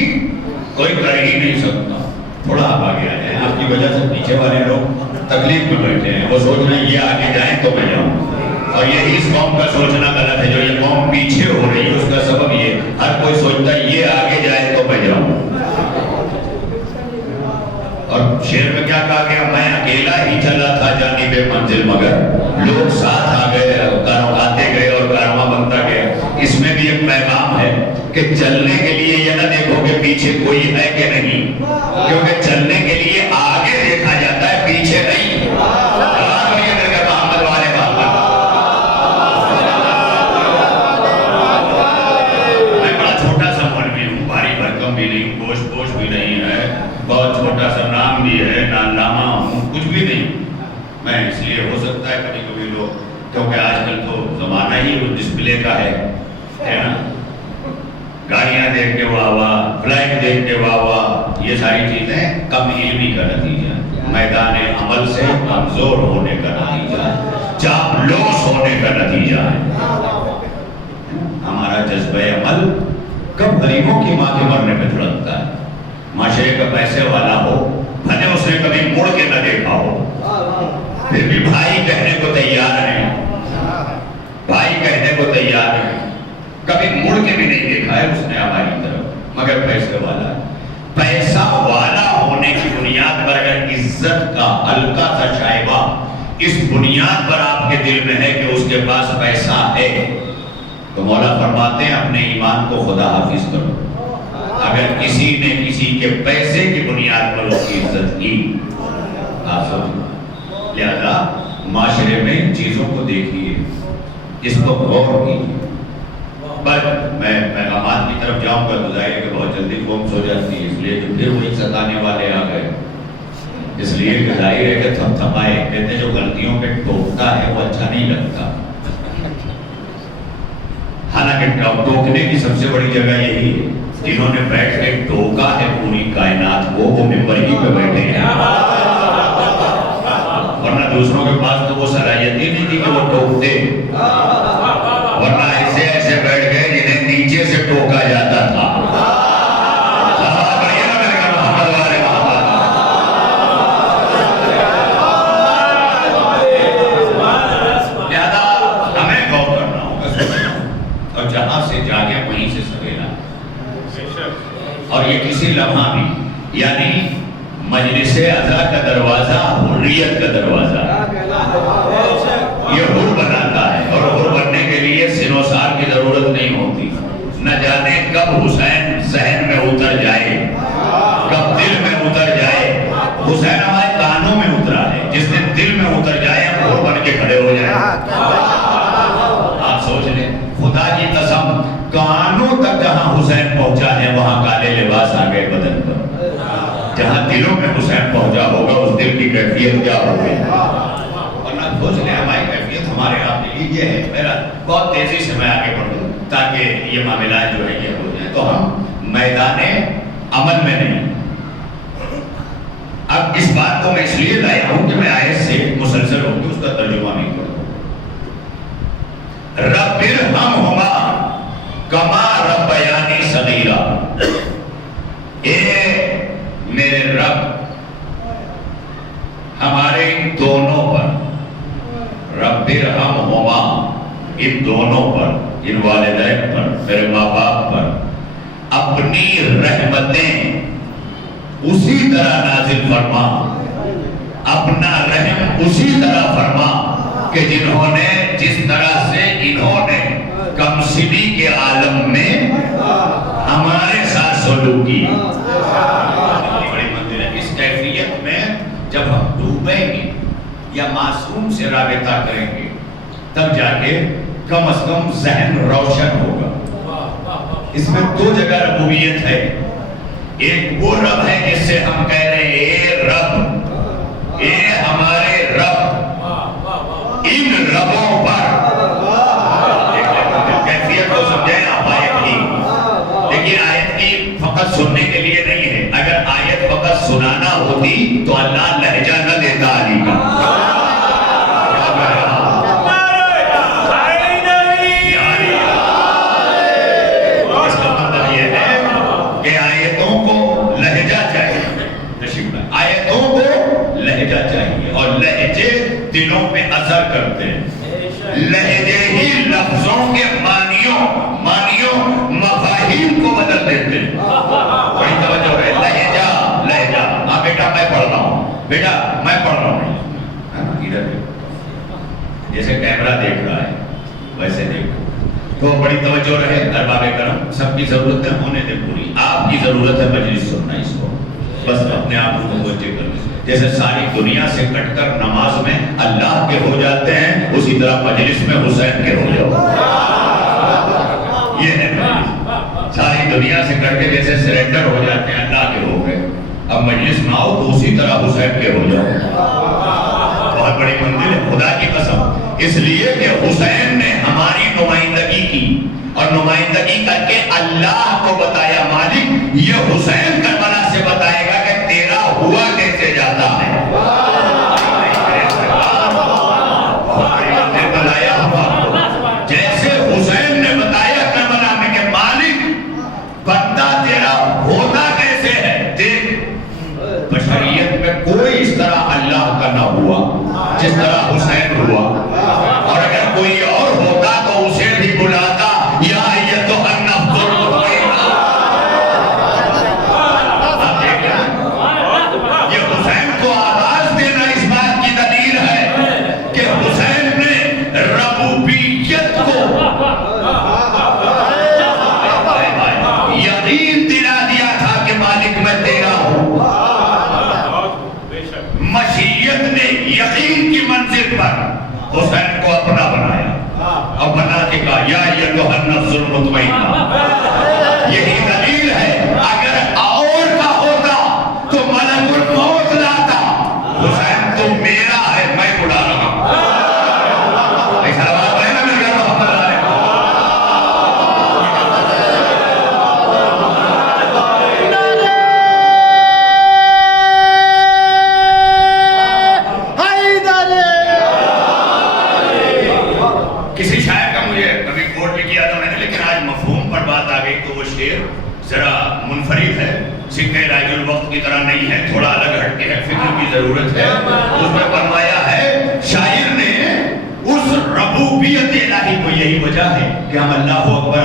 کوئی کر ہی نہیں سکتا. تھوڑا آپ آگے آ جائیں. آپ کی وجہ سے پیچھے والے لوگ تکلیف میں بیٹھے ہیں. وہ سوچ رہے ہیں یہ آگے جائیں تو میں جاؤں. اور یہی اس قوم کا سوچنا غلط ہے. جو یہ قوم پیچھے ہو رہی ہے اس کا سبب یہ, ہر کوئی سوچتا ہے یہ آگے جائے تو میں جاؤں. اور شعر میں کیا کہا گیا, میں اکیلا ہی چلا تھا جانب منزل مگر لوگ ساتھ آ گئے, آتے گئے اور کارواں بنتا گیا. اس میں بھی ایک پیغام ہے کہ چلنے کے لیے یہ نہ دیکھو کہ پیچھے کوئی ہے کہ نہیں, کیونکہ چلنے کے لیے آگے دیکھا جاتا ہے پیچھے نہیں. بھی نہیں, گوشت بھی نہیں ہے, کیونکہ آج کل تو زمانہ ہی وہ ڈسپلے کا ہے نا. گاڑیاں دیکھ کے واہ واہ، فلائٹ دیکھ کے واہ واہ، یہ ساری چیزیں کم علمی کا نتیجہ، میدان عمل سے کمزور ہونے کا نتیجہ، چاپلوس ہونے کا نتیجہ ہے. ہمارا جذبہ عمل کب غریبوں کی ماں کے مرنے پہ دھڑکتا ہے. معاشرے کا پیسے والا ہو، بھلے اس نے کبھی مڑ کے نہ دیکھا ہو، پھر بھی بھائی کہنے کو تیار ہے، بھائی کہنے کو تیار ہے. کبھی مڑ کے بھی نہیں دیکھا ہے اس نے ہماری طرف، مگر پیسے والا ہے. پیسہ والا ہونے کی بنیاد پر اگر عزت کا ہلکا سا شائبہ اس بنیاد پر آپ کے دل میں ہے کہ اس کے پاس پیسہ ہے، تو مولا فرماتے ہیں اپنے ایمان کو خدا حافظ کرو. اگر کسی نے کسی کے پیسے کی بنیاد پر اس کی عزت کی، لہذا معاشرے میں ان چیزوں کو دیکھیے، اس کو غور کیجیے. پر میں پیغامات کی طرف جاؤں گا تو ظاہر ہے کہ بہت جلدی قوم سو جاتی ہے، اس لیے کہ پھر وہی ستانے والے آ گئے. اس لیے کہ ظاہر ہے کہ تھم تھمائے کہتے ہیں جو غلطیوں پہ ٹوکتا ہے وہ اچھا نہیں لگتا. حالانکہ ٹوکنے کی سب سے بڑی جگہ یہی ہے، جنہوں نے بیٹھ کے ٹوکا ہے پوری کائنات کو، وہ ممبر ہی پہ بیٹھے ہیں. ورنہ دوسروں کے پاس تو وہ صلاحیت ہی نہیں تھی کہ وہ ٹوکتے، ورنہ ایسے ایسے بیٹھ گئے جنہیں نیچے سے ٹوکا جاتا تھا. لہذا ہمیں غور کرنا ہوگا، اور جہاں سے جاگے وہیں سے سویرا. اور یہ کسی لمحہ بھی، یعنی مجلس عزا کا دروازہ حریت کا دروازہ، یہ حر بناتا ہے. اور حر بننے کے لیے سنوسار کی ضرورت نہیں ہوتی. نہ جانے کب حسین ذہن میں اتر جائے، کب دل میں اتر جائے. حسین ہمارے کانوں میں اترا ہے، جس دن دل میں اتر جائے ہم حر بن کے کھڑے ہو جائیں. آپ سوچ لیں، خدا کی قسم کانوں تک جہاں حسین پہنچا ہے وہاں کالے لباس آ گئے بدن پر. جہاں دلوں میں حسین پہنچا ہوگا اس دل کی کیفیت کیا ہوگی. ورنہ سوچ لیں ہماری کیفیت ہمارے آپ کے لیے یہ ہے. میرا بہت تیزی سے میں آگے بڑھوں تاکہ یہ معاملات جو ہے یہ ہو جائیں. تو ہم میدان عمل میں نہیں. اب اس بات کو میں اس لیے لایا ہوں کہ میں آیت سے مسلسل ہوں کہ اس کا ترجمہ نہیں کروں. رب ارحمہما کما ربیانی صغیرا، اے میرے رب ہمارے ان دونوں پر، رب ارحمہما ان دونوں پر، ان والدین پر، میرے ماں باپ پر اپنی رحمتیں اسی طرح نازل فرما، اپنا رحم اسی طرح فرما کہ جنہوں نے، جس طرح سے انہوں نے کمسنی کے عالم میں ہمارے ساتھ سلوک کی. بڑی منزل ہے. اس کیفیت میں جب ہم ڈوبیں گے یا معصوم سے رابطہ کریں گے تب جا کے کم از کم ذہن روشن ہوگا. اس میں دو جگہ ربوبیت ہے. ایک وہ رب ہے جس سے ہم کہہ رہے ہیں اے رب، اے ہمارے رب. ان ربوں پر کیفیت کو سمجھیں آپ آیت کی، لیکن آیت کی فقط سننے کے لیے نہیں ہے. اگر آیت فقط سنانا ہوتی تو اللہ لہجہ نہ دیتا علی کا. اس کا مطلب یہ ہے کہ آیتوں کو لہجہ چاہیے، آیتوں کو لہجہ چاہیے، اور لہجے دلوں پہ اثر کرتے ہیں. لہجے ہی لفظوں کے معنیوں مفاہیم کو بدل دیتے ہیں. بڑی توجہ ہے. لہجہ ہاں بیٹا میں پڑھ رہا ہوں، بیٹا میں پڑھ رہا ہوں. ادھر جیسے کیمرہ دیکھ رہا ہے ویسے دیکھو. تو بڑی توجہ رہے. ارباب کرم سب کی ضرورت ہے ہونے دے پوری. آپ کی ضرورت ہے مجلس سننا اس کو، بس اپنے آپ کو متوجہ کرنے. جیسے ساری دنیا سے کٹ کر نماز میں اللہ کے ہو جاتے ہیں، اسی طرح مجلس میں حسین کے ہو جاؤ. یہ ہے مجلس. ساری دنیا سے کٹ کے جیسے سرنڈر ہو جاتے ہیں اللہ کے ہو گئے، اب مجلس میں آؤ تو اسی طرح حسین کے ہو جاؤ. بہت بڑی منزل ہے خدا کی قسم. اس لیے کہ حسین نے ہماری نمائندگی کی اور نمائندگی کر کے اللہ کو بتایا مالک یہ حسین کربلا سے بتائے گا کہ تیرا ہوا کیسے جاتا ہے. جیسے حسین نے بتایا کربلا میں کہ مالک بندہ تیرا ہوتا کیسے ہے. دیکھ بشریت میں کوئی اس طرح اللہ کا نہ ہوا جس طرح حسین ہوا, اور اگر کوئی اور ہوتا تو اسے بھی بلاتا یا ایتھا النفس المطمئنہ. یہ حسین کو آواز دینا اس بات کی دلیل ہے کہ حسین نے ربوبیت کو یقین دلا دیا تھا کہ مالک میں تیرا ہوں. مشیت نے یقین کی منزل پر حسین کو اپنا بنایا اور بنا کے کہا یا ایتھا النفس المطمئنہ. یہی دلیل ہے اگر اور کا ہوتا تو ملک الموت لاتا. حسین تو میرا ہے, میں بلا رہا ہوں. ایسا بات ہے نا میرے گھر محمد علیہ کسی شاعر کا مجھے کبھی کوٹ بھی کیا تھا میں نے, لیکن آج مفہوم پر بات آ گئی تو وہ شعر ذرا منفرد ہے, سکہ راج الوقت کی طرح نہیں ہے, تھوڑا الگ ہٹ کے ہے, فکر کی ضرورت ہے. اس میں فرمایا ہے شاعر نے اس ربوبیت الہی کو, یہی وجہ ہے کہ ہم اللہ اکبر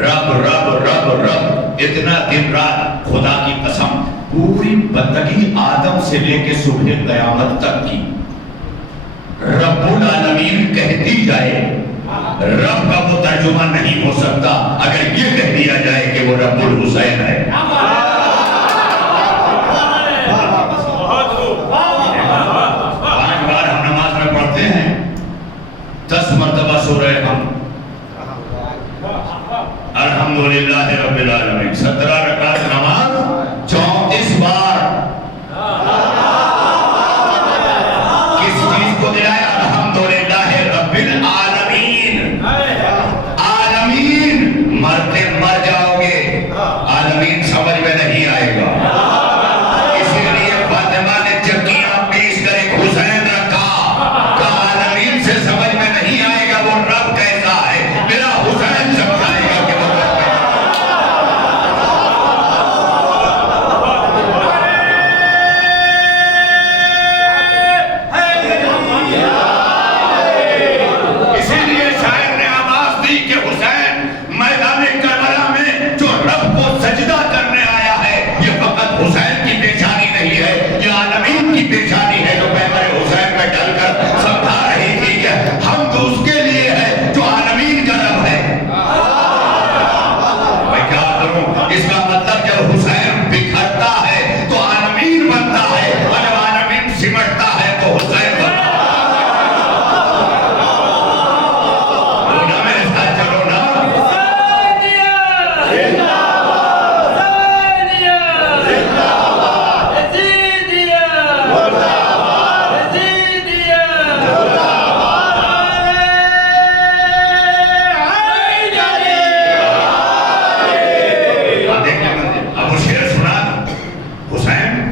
رب رب رب رب اتنا دن رات خدا کی قسم پوری بندگی آدم سے لے کے صبح قیامت تک کی رب العالمین کہتی جائے. رب کا وہ ترجمہ نہیں ہو سکتا اگر یہ کہہ دیا جائے کہ وہ رب الحسین ہے. 5 بار ہم نماز میں پڑھتے ہیں, 10 مرتبہ سورہ ہم الحمدللہ رب العالمین, 17 رکعت نماز 34 بار کس چیز کو دلایا؟ الحمدللہ رب العالمین. عالمین مرتے مر جاؤ گے, عالمین سمجھ میں نہیں آئے گا. اسی لیے فاطمہ نے چکیاں پیس کر ایک حسین رکھا کہ عالمین سے سمجھ میں نہیں آئے گا وہ رب کیسا ہے, میرا حسین سمجھائے گا کہ وہ رب پیشانی ہے جو پیغمبر حسین میں ڈل کر سمجھا رہی تھی کہ ہم تو اس کے لیے ہے جو عالمین کا رب ہے. میں کیا کروں, اس کا مطلب جب حسین بکھرتا ہے تو عالمین بنتا ہے, اور جب عالمین سمٹتا ہے تو حسین بنتا ہے. نا میرے ساتھ چلو نا.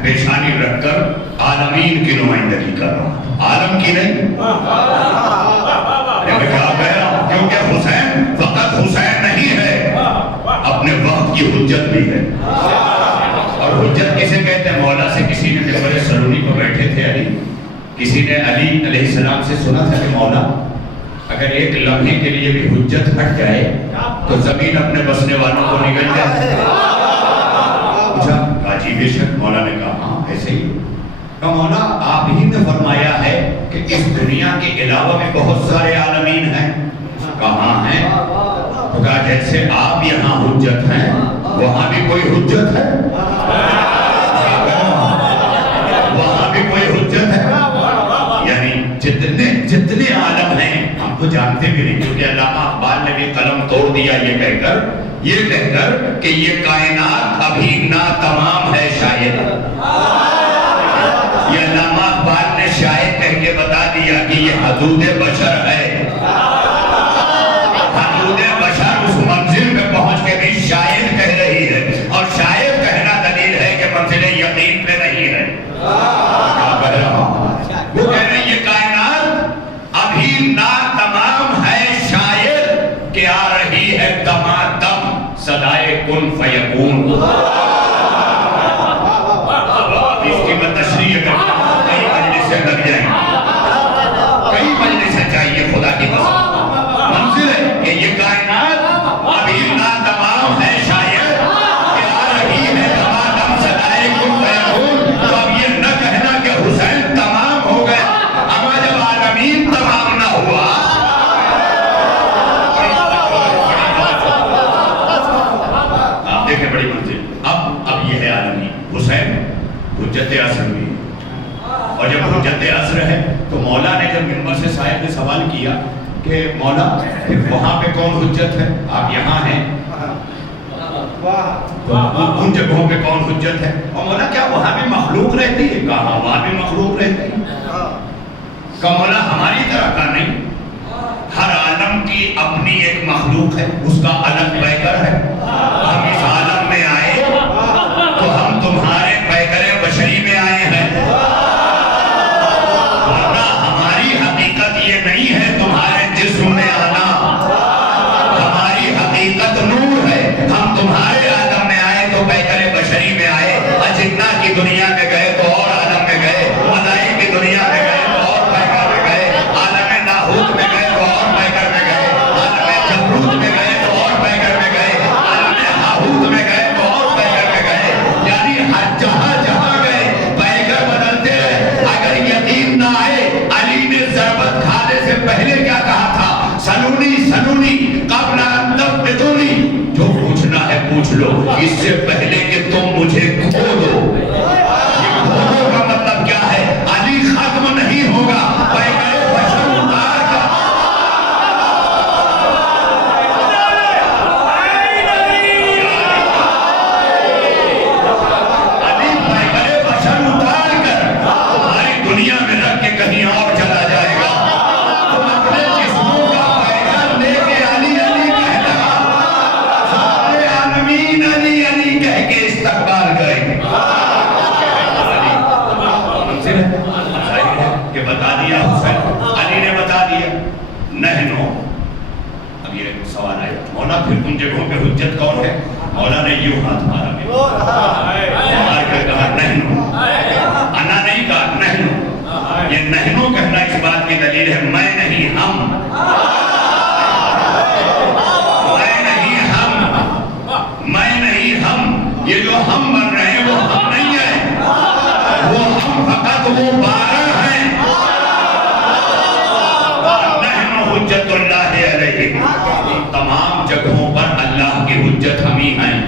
پیشانی رکھ کر عالمین کی نمائندگی کر رہا, عالم کی نہیں. میں کیا کہہ رہا ہوں, کیونکہ حسین فقط حسین نہیں ہے, اپنے وقت کی حجت بھی ہے. اور حجت کسے کہتے ہیں؟ مولا سے کسی نے ممبر سرونی پر بیٹھے تھے علی, کسی نے علی علیہ السلام سے سنا تھا کہ مولا اگر ایک لمحے کے لیے بھی حجت ہٹ جائے تو زمین اپنے بسنے والوں کو نگل جائے. کہا جی بے شک. مولا نے کہا ہاں ایسے ہی. کہا مولا آپ ہی نے فرمایا ہے کہ اس دنیا کے علاوہ میں بہت سارے عالمین ہیں. کہاں ہیں؟ تو کہا جیسے آپ یہاں حجت ہیں وہاں بھی کوئی حجت ہے, وہاں بھی کوئی حجت ہے. یعنی جتنے عالم ہیں ہم تو جانتے بھی نہیں, کیونکہ علامہ اقبال نے بھی قلم توڑ دیا یہ کہہ کر کہ یہ کائنات ابھی ناتمام ہے شاید. یہ علامہ اقبال نے شاید کہہ کے بتا دیا کہ یہ حدود بشر ہے. حدود بشر اس منزل میں پہنچ کے بھی شاید کہہ رہی ہے, اور شاید کہنا دلیل ہے کہ منزل یقین پہ نہیں ہے. کیا کہہ رہا ہوں؟ وہ کہہ رہے ہیں یہ کائنات ابھی ناتمام ہے, شاید کہ آ رہی ہے دمادم صدائے کن فیکون. اس کی میں تشریح کرتا ہوں, کئی مجلسیں لگ جائیں, کئی مجلسیں چاہیے خدا کی قسم. منزل ہے کہ یہ کائنات ابھی ناتمام ہے, شاید کہ آ رہی ہے دمادم صدائے کن فیکون. تو اب یہ نہ کہنا کہ حسین تمام ہو گئے, اما جب عالمین تمام نہ ہوا. آپ دیکھیں بڑی منزل. اب یہ ہے عالمین. حسین حجت عصر بھی, اور جب حجت عصر ہے تو مولا نے جب منبر سے صاحب نے سوال کیا کہ مولا پھر وہاں پہ کون حجت ہے, آپ یہاں ہیں تو ان جگہوں پہ کون حجت ہے, اور مولا کیا وہاں بھی مخلوق رہتی ہے, کہا وہاں بھی مخلوق رہتی ہے. کہ مولا ہماری طرح کا نہیں, ہر عالم کی اپنی ایک مخلوق ہے, اس کا الگ پیکر ہے. ہم اس عالم میں آئے تو ہم تمہارے پیکر بشری میں آئے ہیں, ورنہ ہماری حقیقت یہ نہیں ہے تمہارے جسم میں آنا. ہماری حقیقت نور ہے, ہم تمہارے عالم میں آئے تو پیکر بشری میں آئے. اجنہ کی دنیا میں گئے تو اور عالم میں گئے, ملائک کی دنیا میں گئے تو اور پیکر میں گئے, عالم لاہوت میں گئے تو اور پیکر میں گئے, عالم جبروت میں گئے تو اور پیکر میں گئے, عالم ہاہوت میں گئے تو اور پیکر میں گئے. یعنی ہر جہاں جہاں گئے پیکر بدلتے رہے. اگر یقین نہ آئے, علی نے ضربت کھانے سے پہلے کیا کہا تھا, سنونی سنونی قبل ان تفتونی. جو پوچھنا ہے پوچھ لو, اس سے پہلے کہ تم مجھے کھو دو. یہ کھو دو کا مطلب کیا ہے, علی ختم نہیں ہوگا, پیکر بشر اتار کر علی پیکر بشر اتار کر ہماری دنیا میں رکھ کے کہیں اور چلا جائے گا. تم اپنے جسموں کا پیکر لے کے علی علی کہنا, سارے عالمین علی علی کہہ کے استقبال کریں گے. کہ بتا دیا حسین, علی نے بتا دیا. نہنو, اب یہ سوال آیا مولا پھر ان جگہوں پہ حجت کون ہے. مولا نے یوں ہاتھ مارا, مار کر کہا نہنو. انا نہیں کہا نہنو. یہ نہنو کہنا اس بات کی دلیل ہے, میں نہیں ہم, میں نہیں ہم, میں نہیں ہم. یہ جو ہم بن رہے ہیں وہ ہم نہیں ہیں, وہ ہم فقط وہ 12 ہیں. نحن حجت اللہ علیہ, تمام جگہوں پر اللہ کی حجت ہم ہی ہیں.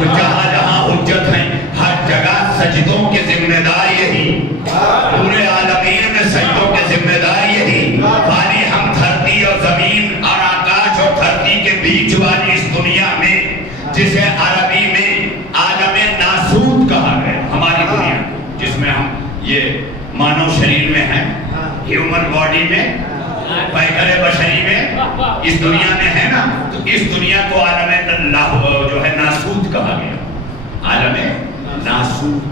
جہاں جہاں حجت ہیں ہر جگہ سجدوں کے ذمہ دار یہی, پورے عالمین میں سجدوں کے ذمہ دار یہی. خالی ہم دھرتی اور زمین اور آکاش اور دھرتی کے بیچ والی اس دنیا میں, جسے عربی میں عالم ناسوت کہا گیا, ہماری دنیا جس میں ہم یہ مانو شریر میں ہیں, ہیومن باڈی میں, پیکر بشری میں, اس دنیا میں ہے نا, تو اس دنیا کو عالم جو ہے ناسوت کہا گیا. عالم ناسوت,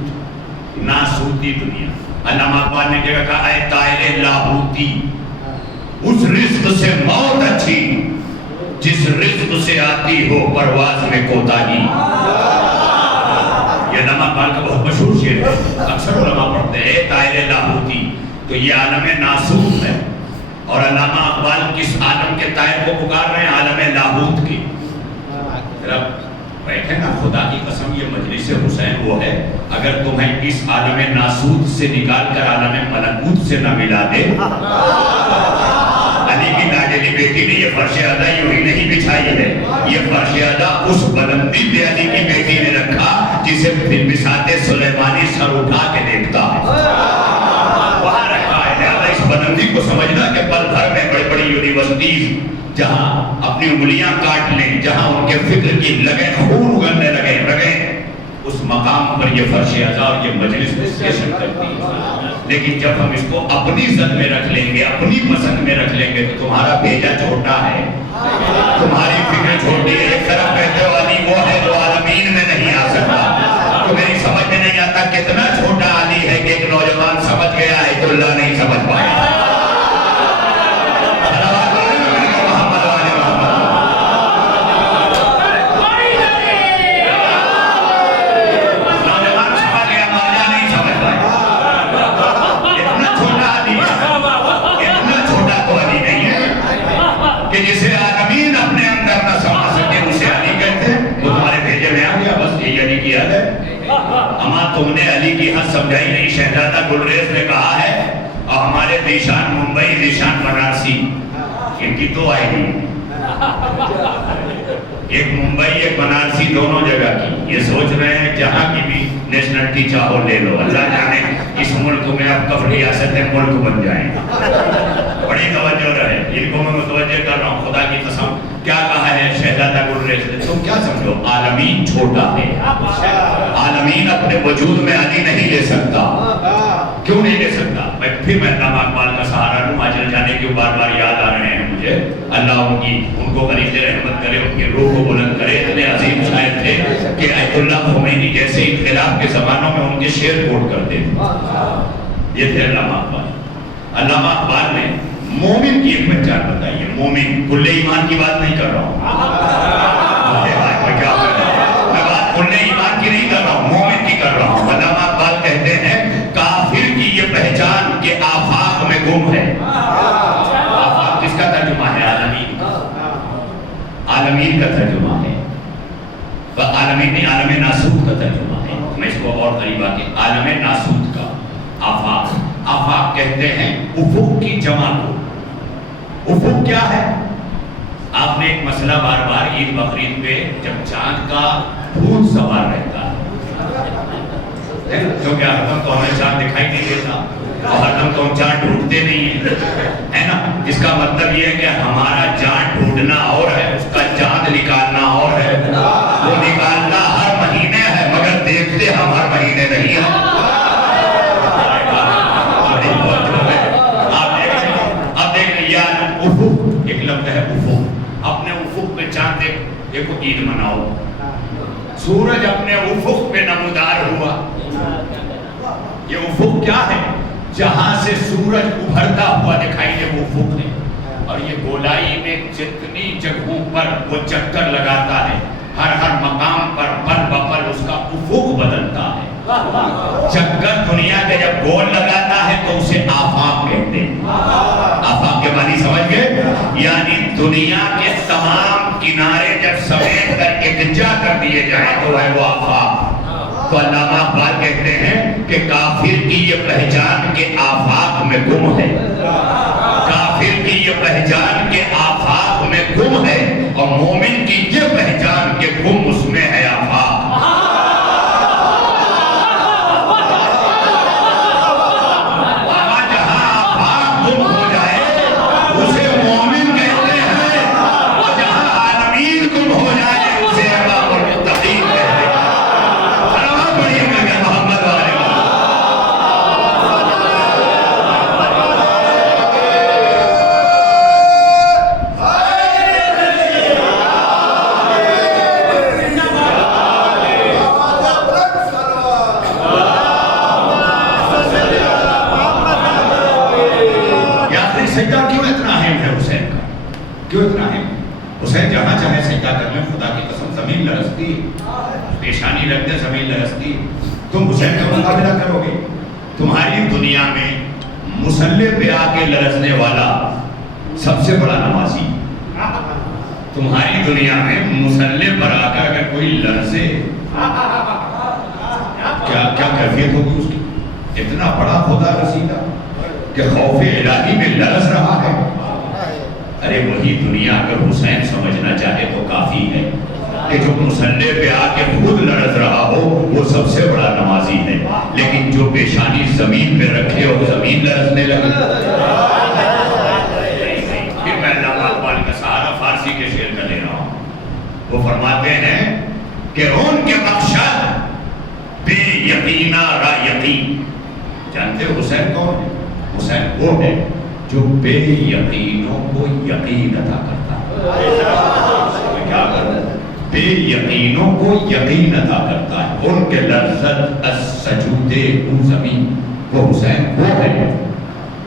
ناسوتی دنیا. علامہ اقبال نے کہا اے طائر لاہوتی, اس رزق سے موت اچھی جس رزق سے آتی ہو پرواز میں کوتاہی. یہ علامہ اقبال کا بہت مشہور شعر ہے, اکثر علماء پڑھتے ہیں اے طائر لاہوتی. تو یہ عالم ناسوت ہے, اور علامہ اقبال کس عالم کے طائر کو پکار رہے ہیں, عالم لاہوت کی. رب بیٹھے نا, خدا کی قسم یہ مجلس حسین وہ ہے, اگر تمہیں اس عالم ناسوت سے نکال کر عالم ملکوت سے نہ ملا دے. علی کی لاڈلی بیٹی نے یہ فرش ادا یوں ہی نہیں بچھائی ہے, یہ فرش ادا اس بلندی پہ علی کی بیٹی نے رکھا جسے بساط سلیمانی سر اٹھا کے دیکھتا ہے, وہاں رکھا ہے. لہذا اس بلندی کو سمجھنا کہ پل بھر میں بڑی بڑی یونیورسٹیز جہاں اپنی انگلیاں کاٹ لیں, جہاں ان کے فکر کی لگیں خون اگلنے لگیں, اس مقام پر یہ فرش اعضا اور یہ مجلس ڈسکشن کرتی ہے، لیکن جب ہم اس کو اپنی زد میں رکھ لیں گے، اپنی پسند میں رکھ لیں گے تو تمہارا بھیجا چھوٹا ہے، تمہاری فکر چھوٹی ہے۔ ایک طرف کہتے والی وہ ہے جو عالمین میں نہیں آ سکتا، تو میری سمجھ میں نہیں آتا کتنا چھوٹا علی ہے کہ ایک نوجوان سمجھ گیا ہے تو اللہ نہیں سمجھ پایا۔ جسے عالمین اپنے اندر نہ سمجھ سکے اسے علی کہتے ہیں، وہ تمہارے بھیجے میں آ گیا، بس یہی علی کی یاد ہے۔ اما تم نے علی کی حد سمجھائی نہیں۔ شہزادہ گلریز نے کہا ہے، اور ہمارے ذیشان ممبئی، ذیشان بنارسی، ان کی تو آئی نہیں، ایک ممبئی ایک بنارسی دونوں جگہ کی، یہ سوچ رہے ہیں جہاں کی بھی نیشنلٹی چاہو لے لو، اللہ جانے اس ملک میں اب کب ریاستیں ملک بن جائیں۔ بڑی توجہ رہے، ان کو میں متوجہ کر رہا ہوں، خدا کی قسم۔ کیا کہا ہے شہزادہ گلریز نے؟ تم کیا سمجھو؟ عالمین چھوٹا ہے، عالمین اپنے وجود میں علی نہیں لے سکتا۔ کیوں نہیں لے سکتا؟ میں پھر علامہ اقبال کا سہارا لوں، آج جانے کی بار بار یاد آ رہے ہیں مجھے، اللہ ان کو غریب رحمت کرے، ان کی روح کو بلند کرے۔ اتنے عظیم شاعر تھے کہ آیت اللہ خمینی جیسے انقلاب کے زمانوں میں ان کے شعر کوٹ کرتے تھے، یہ تھے علامہ اقبال۔ علامہ اقبال نے مومن کی ایک پہچان بتائی ہے، مومن، کل ایمان کی بات نہیں کر رہا ہوں، میں بات کل ایمان کی نہیں کر رہا ہوں، مومن کی کر رہا ہوں۔ علامہ اقبال کہتے ہیں کافر کی یہ پہچان کہ آفاق میں گم ہے۔ آفاق کس کا ترجمہ ہے؟ عالمین، عالمین کا ترجمہ ہے، عالمین نہیں، عالم ناسوت کا ترجمہ ہے۔ میں اس کو اور قریب آ کے عالم ناسوت کا آفاق، آفاق کہتے ہیں افق کی جمع کو۔ افق کیا ہے؟ آپ نے ایک مسئلہ بار بار عید بقرعید پہ جب چاند کا بھوت سوار رہتا ہے، کیونکہ ہر دم تو ہمیں چاند دکھائی نہیں دیتا اور ہر دم تو ہم چاند ڈھونڈتے نہیں ہیں، ہے نا؟ اس کا مطلب یہ ہے کہ ہمارا چاند ڈھونڈنا اور ہے، اس کا چاند نکالنا اور ہے۔ وہ نکالنا ہر مہینے ہے مگر دیکھتے ہم ہر مہینے نہیں ہیں۔ ایک لفظ ہے افق، اپنے افق پہ چاند دیکھو، عید مناؤ۔ سورج اپنے افق پہ نمودار ہوا۔ یہ افق کیا ہے؟ جہاں سے سورج ابھرتا ہوا دکھائی دے وہ افق ہے، اور یہ گولائی میں جتنی جگہوں پر وہ چکر لگاتا ہے، ہر مقام پر پل بپل اس کا افق بدلتا ہے۔ چکر دنیا کے جب گول لگاتا ہے تو اسے آفاق کہتے ہیں۔ آفاق کے معنی سمجھ گئے؟ یعنی دنیا کے تمام کنارے جب سمیٹ کر اکجا کر دیے جائیں تو ہے وہ آفاق۔ تو علامہ اقبال کہتے ہیں کہ کافر کی یہ پہچان کے آفاق میں گم ہے، کافر کی یہ پہچان کے آفاق میں گم ہے، اور مومن کی یہ پہچان کے گم اس میں ہے آفاق۔ سجدہ کیوں اتنا اہم ہے حسین کا؟ کیوں اتنا اہم؟ حسین جہاں چاہے سجدہ کر لیں، خدا کی قسم زمین لرزتی، پیشانی رکھ دے زمین لرزتی۔ تم حسین کا مقابلہ کرو گے؟ تمہاری دنیا میں مصلے پہ آ کے لرزنے والا سب سے بڑا نمازی، تمہاری دنیا میں مصلے پر آ کر اگر کوئی لرزے کیا کیفیت ہوگی اس کی؟ اتنا بڑا خدا رسیدہ کہ خوف الہی میں لرز رہا ہے۔ ارے وہی دنیا اگر حسین سمجھنا چاہے تو کافی ہے کہ جو مصلے پہ آ کے خود لرز رہا ہو وہ سب سے بڑا نمازی ہے، لیکن جو پیشانی زمین پہ رکھے اور زمین لرزنے لگے۔ پھر میں علامہ اقبال کا سہارا فارسی کے شعر کا لے رہا ہوں، وہ فرماتے ہیں کہ ان کے مقصد یقینا را یقین. جانتے ہو حسین کون ہے؟ حسین وہ ہے جو بے یقینوں کو یقین عطا کرتا ہے. کیا کرتا ہے؟ بے یقینوں کو یقین عطا کرتا ہے. ان کے لرزت السجود او زمین. وہ حسین وہ ہے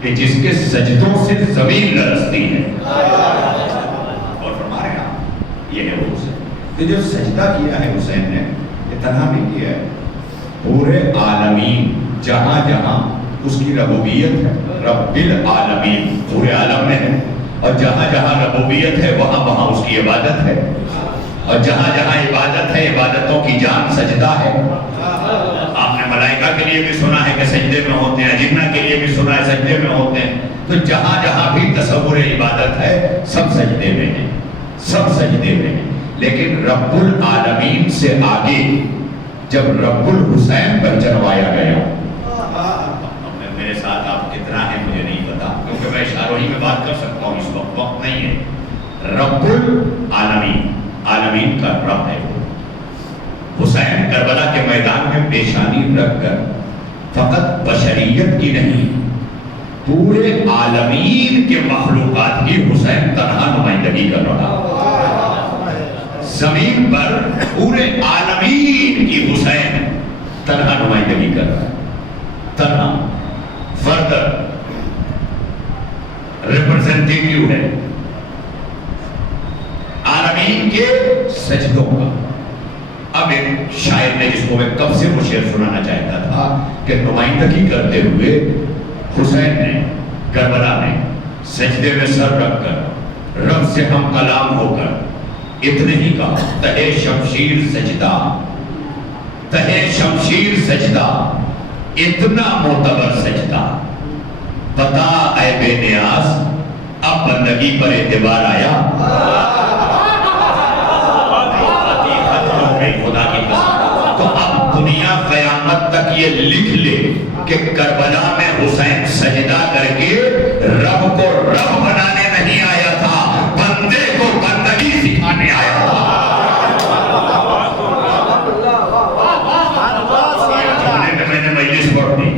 کہ جس کے سجدوں سے زمین لرزتی ہے. اور فرما رہے ہیں یہ ہے وہ حسین کہ جو سجدہ کیا ہے حسین نے، یہ تنہا نہیں کیا ہے، پورے عالمین جہاں جہاں اس کی ربوبیت ہے، رب العالمین پورے عالم میں ہے، اور جہاں جہاں ربوبیت ہے وہاں وہاں اس کی عبادت ہے، اور جہاں جہاں عبادت ہے عبادتوں کی جان سجدہ ہے. آپ نے ملائکہ کے لیے بھی سنا ہے کہ سجدے میں ہوتے ہیں، جنہ کے لیے بھی سنا ہے سجدے میں ہوتے ہیں. تو جہاں جہاں بھی تصور عبادت ہے سب سجدے میں ہیں، سب سجدے میں ہیں. لیکن رب العالمین سے آگے جب رب الحسین پر چڑھوایا گیا، میرے ساتھ آپ کتنا ہیں مجھے نہیں پتا، کیونکہ میں اشاروں ہی میں بات کر سکتا ہوں، اس وقت وقت نہیں ہے. رب العالمین، عالمین کا رب ہے وہ. حسین کربلا کے میدان میں پیشانی رکھ کر فقط بشریت کی نہیں، پورے عالمین کے مخلوقات کی حسین تنہا نمائندگی کر رہا. زمین پر پورے عالمین کی حسین تنہا نمائندگی کر رہا ہے، تنہا فرد ریپرزنٹیٹیو ہے عالمین کے سجدوں کا. اب ایک شاعر نے، جس کو میں کب سے وہ شعر سنانا چاہتا تھا، کہ نمائندگی کرتے ہوئے حسین نے کربلا میں سجدے میں سر رکھ کر رب سے ہم کلام ہو کر اتنے ہی کہا، تہے شمشیر سجدہ، تہے شمشیر سجدہ، اتنا معتبر سجدہ، بتا اے بے نیاز اب بندگی پر اعتبار آیا. خدا کی قسم. تو اب دنیا قیامت تک یہ لکھ لے کہ کربلا میں حسین سجدہ کر کے رب کو رب بنانے نہیں آیا تھا، بندے کو بندگی سکھانے آیا تھا. میں نے مجلس پڑھ دی.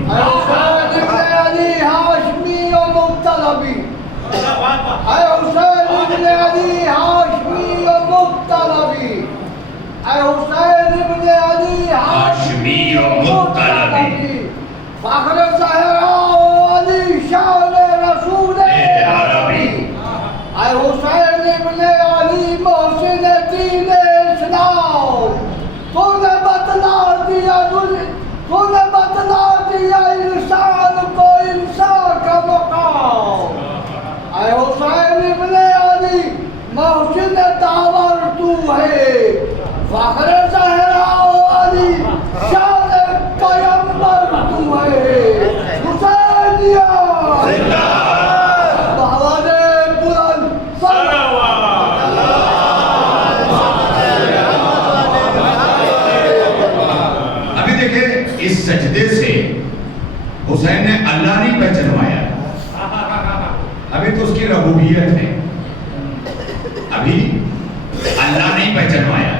ہاشمی و مطلبی فخر زہرا علی شان رسول عربی. اے حسین ابن علی محسن دین اسلام، تو نے بتلا دیا انسان کو انسان کا مقام. اے حسین ابن علی محسن داور تو ہے، فخر زہرا علی شان پیمبر تو ہے. حسینیہ بہوان بلند ابھی دیکھیں اس سجدے سے حسین نے اللہ نہیں پہچنوایا، ابھی تو اس کی ربوبیت ہے، ابھی اللہ نہیں پہچنوایا.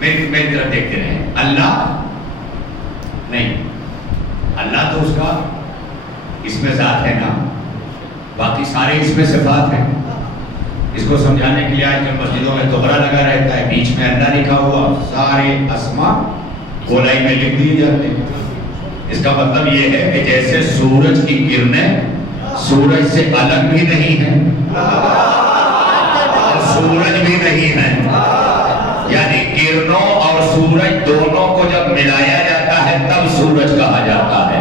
میری طرف دیکھتے رہے، اللہ نہیں، اللہ تو اس کا اس میں ذات ہے نا، باقی سارے اس میں صفات ہیں. اس کو سمجھانے کے لیے آج کل مسجدوں میں دوہرا لگا رہتا ہے، بیچ میں اللہ لکھا ہوا، سارے اسماء گولائی میں لکھ دیے جاتے ہیں. اس کا مطلب یہ ہے کہ جیسے سورج کی کرنیں سورج سے الگ بھی نہیں ہیں اور سورج بھی نہیں ہے، یعنی کرنوں اور سورج دونوں کو جب ملایا جاتا ہے تب سورج کہا جاتا ہے.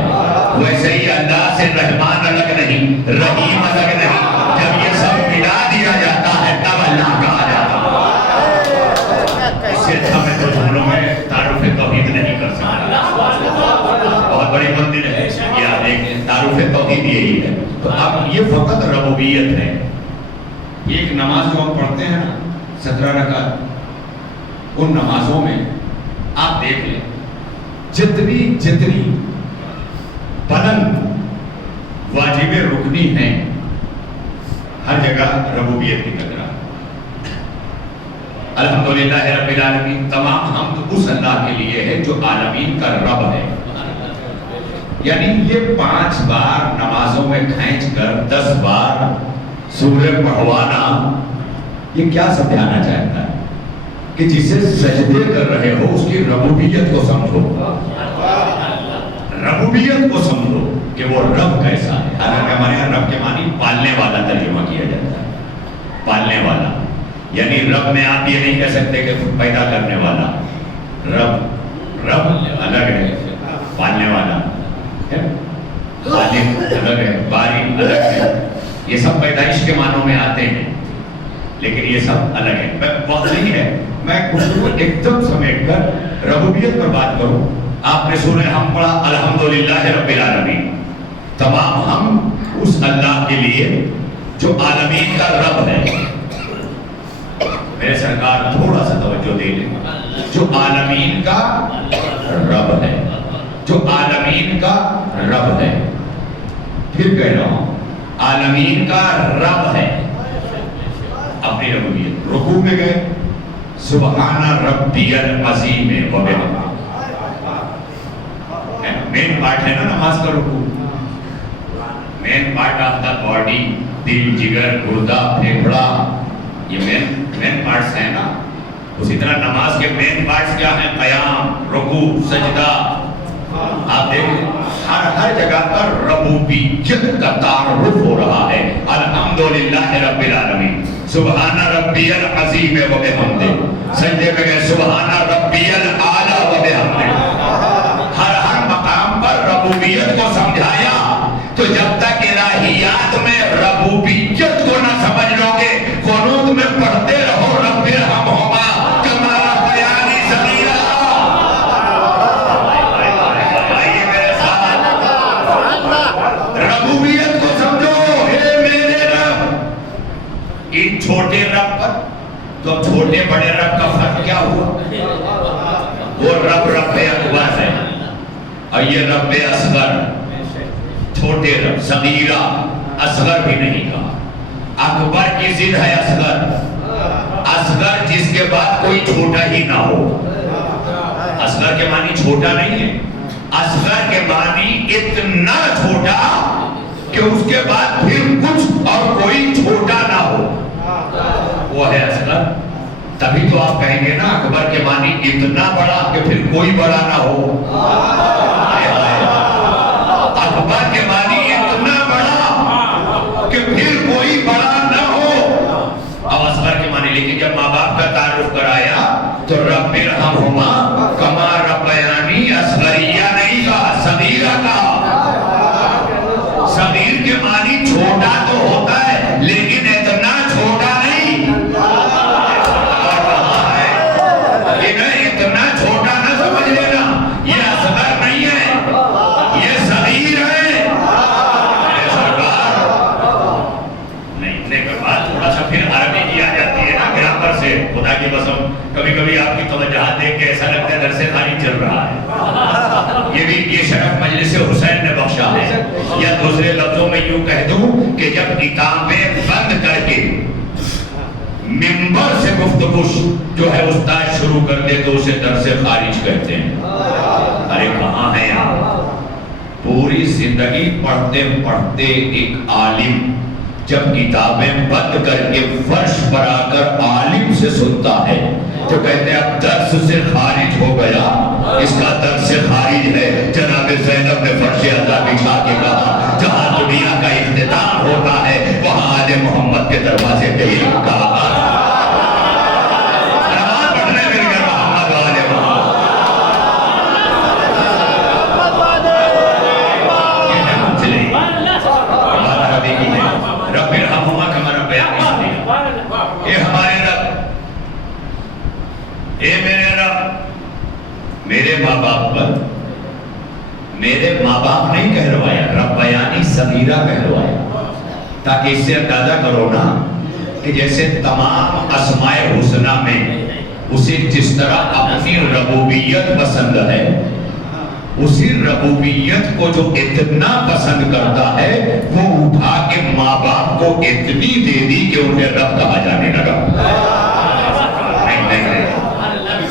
ویسے ہی اللہ سے رحمان الگ نہیں، رحیم الگ نہیں، جب یہ سب ملا دیا جاتا ہے تب اللہ کہا جاتا ہے. اس سے اچھا میں تو جملوں میں تعارف توحید نہیں کر سکتا، بہت بڑی مندر ہے یا دیکھیں تعارف توحید یہی ہے. تو اب یہ فقط ربوبیت ہے. ایک نماز جو ہم پڑھتے ہیں نا 17 رکعت، ان نمازوں میں آپ دیکھ لیں جتنی بلند واجب رکنی ہیں ہر جگہ ربوبیت کی قدر. الحمدللہ رب العالمین، تمام حمد اس اللہ کے لیے ہے جو عالمین کا رب ہے. یعنی یہ 5 بار نمازوں میں کھینچ کر 10 بار سورہ پڑھوانا یہ کیا سمجھانا چاہتا ہے کہ جسے سجدے کر رہے ہو اس کی ربوبیت کو سمجھو، ربوبیت کو سمجھو کہ وہ رب کیسا ہے۔ حالانکہ ہمارے یہاں رب کے معنی پالنے والا ترجمہ کیا جاتا ہے، پالنے والا، یعنی رب میں آپ یہ نہیں کہہ سکتے کہ پیدا کرنے والا، رب الگ ہے، پالنے والا خالق الگ ہے، باری الگ ہے، یہ سب پیدائش کے معنوں میں آتے ہیں، لیکن یہ سب الگ ہے۔ وقت نہیں ہے میں گفتگو ایک دم سمیٹ کر ربوبیت پر بات کروں۔ آپ نے سورہ ہم پڑھا الحمدللہ رب العالمین، تمام ہم اس اللہ کے لیے جو عالمین کا رب ہے۔ میرے سرکار تھوڑا سا توجہ دے لیں، جو عالمین کا رب ہے، جو عالمین کا رب ہے، پھر کہہ رہا ہوں عالمین کا رب ہے، اپنی ربوبیت۔ رکوع میں گئے سبحان ربی العظیم وبحمدہ، مین پارٹ ہے نا نماز کا رکوع، main part of the body, دل، جگر، گردہ، پھیپھڑا، یہ مین پارٹس ہیں نا۔ اسی طرح نماز کے مین پارٹس کیا ہیں؟ قیام، رکوع، سجدہ۔ آپ دیکھیں ہر جگہ پر ربوبیت کا تعارف ہو رہا ہے۔ الحمدللہ رب العالمین، سبحان ربی العظیم وبحمدہ، سجدے میں گئے سبحان ربی الاعلی وبحمدہ۔ ہر مقام پر ربوبیت کو سمجھایا۔ تو جب تک الہیات میں ربوبیت کو نہ سمجھ لو گے، قنوت میں پڑھتے رہو رب ارحمہما کما ربیانی صغیرا۔ آئیے میرے ساتھ، ربوبیت کو سمجھو، اے میرے رب۔ ان چھوٹے رب پر تو چھوٹے بڑے رب کا فرق کیا ہوا؟ وہ رب اکبر ہے اور یہ رب اصغر، چھوٹے رب، صغیرہ، اصغر بھی نہیں کہا۔ اکبر کی ضد ہے اصغر، اصغر جس کے بعد کوئی چھوٹا ہی نہ ہو۔ اصغر کے معنی چھوٹا نہیں ہے، اصغر کے معنی اتنا چھوٹا کہ اس کے بعد پھر کچھ اور کوئی چھوٹا نہ ہو، وہ ہے اصغر۔ تبھی تو آپ کہیں گے نا اکبر کے معنی اتنا بڑا کہ پھر کوئی بڑا نہ ہو۔ اکبر کے معنی اتنا بڑا کہ پھر کوئی بڑا نہ ہو۔ اب اصغر کے معنی، لیکن جب ماں باپ کا تعارف کرایا تو رب ارحمہما کما ربیانی اصغریہ نہیں کہا، صغیرہ کہا۔ صغیر کے معنی چھوٹا تو ہوتا ہے لیکن اتنا چھوٹا نہیں۔ اتنا چھوٹا نہ سمجھ لینا، یہ اصغر نہیں ہے، یہ صغیر ہے۔ نہیں کے بعد تھوڑا سا پھر عربی کی آ جاتی ہے نا گرامر سے، خدا کی قسم کبھی کبھی آپ کی توجہات دیکھ کے ایسا لگتا ہے درس خالی چل رہا ہے۔ یہ بھی یہ شرف مجلس حسین نے بخشا ہے۔ یا دوسرے لفظوں میں یوں کہہ دوں کہ جب کتابیں بند کر کے منبر سے گفتگو جو ہے استاد شروع کر دے تو اسے درس خارج کہتے ہیں۔ ارے کہاں ہے آپ؟ پوری زندگی پڑھتے پڑھتے ایک عالم جب کتابیں بند کر کے فرش پر آ کر عالم سے سنتا ہے تو کہتے ہیں اب درس سے خارج ہو گیا، اس کا درس سے خارج ہے۔ جناب زینب نے فرش عطا بچھا کے کہا جہاں دنیا کا اختتام ہوتا ہے وہاں آل محمد کے دروازے پہ علم کا آغاز۔ میرے ماں باپ پر میرے ماں باپ نہیں کہلوایا، ربیانی صغیرہ کہلوایا، تاکہ اس سے اندازہ کرو نا کہ جیسے تمام اسماء حسنہ میں اسے جس طرح اپنی ربوبیت پسند ہے، اسی ربوبیت کو جو اتنا پسند کرتا ہے وہ اٹھا کے ماں باپ کو اتنی دے دی کہ انہیں رب کہا جانے لگا۔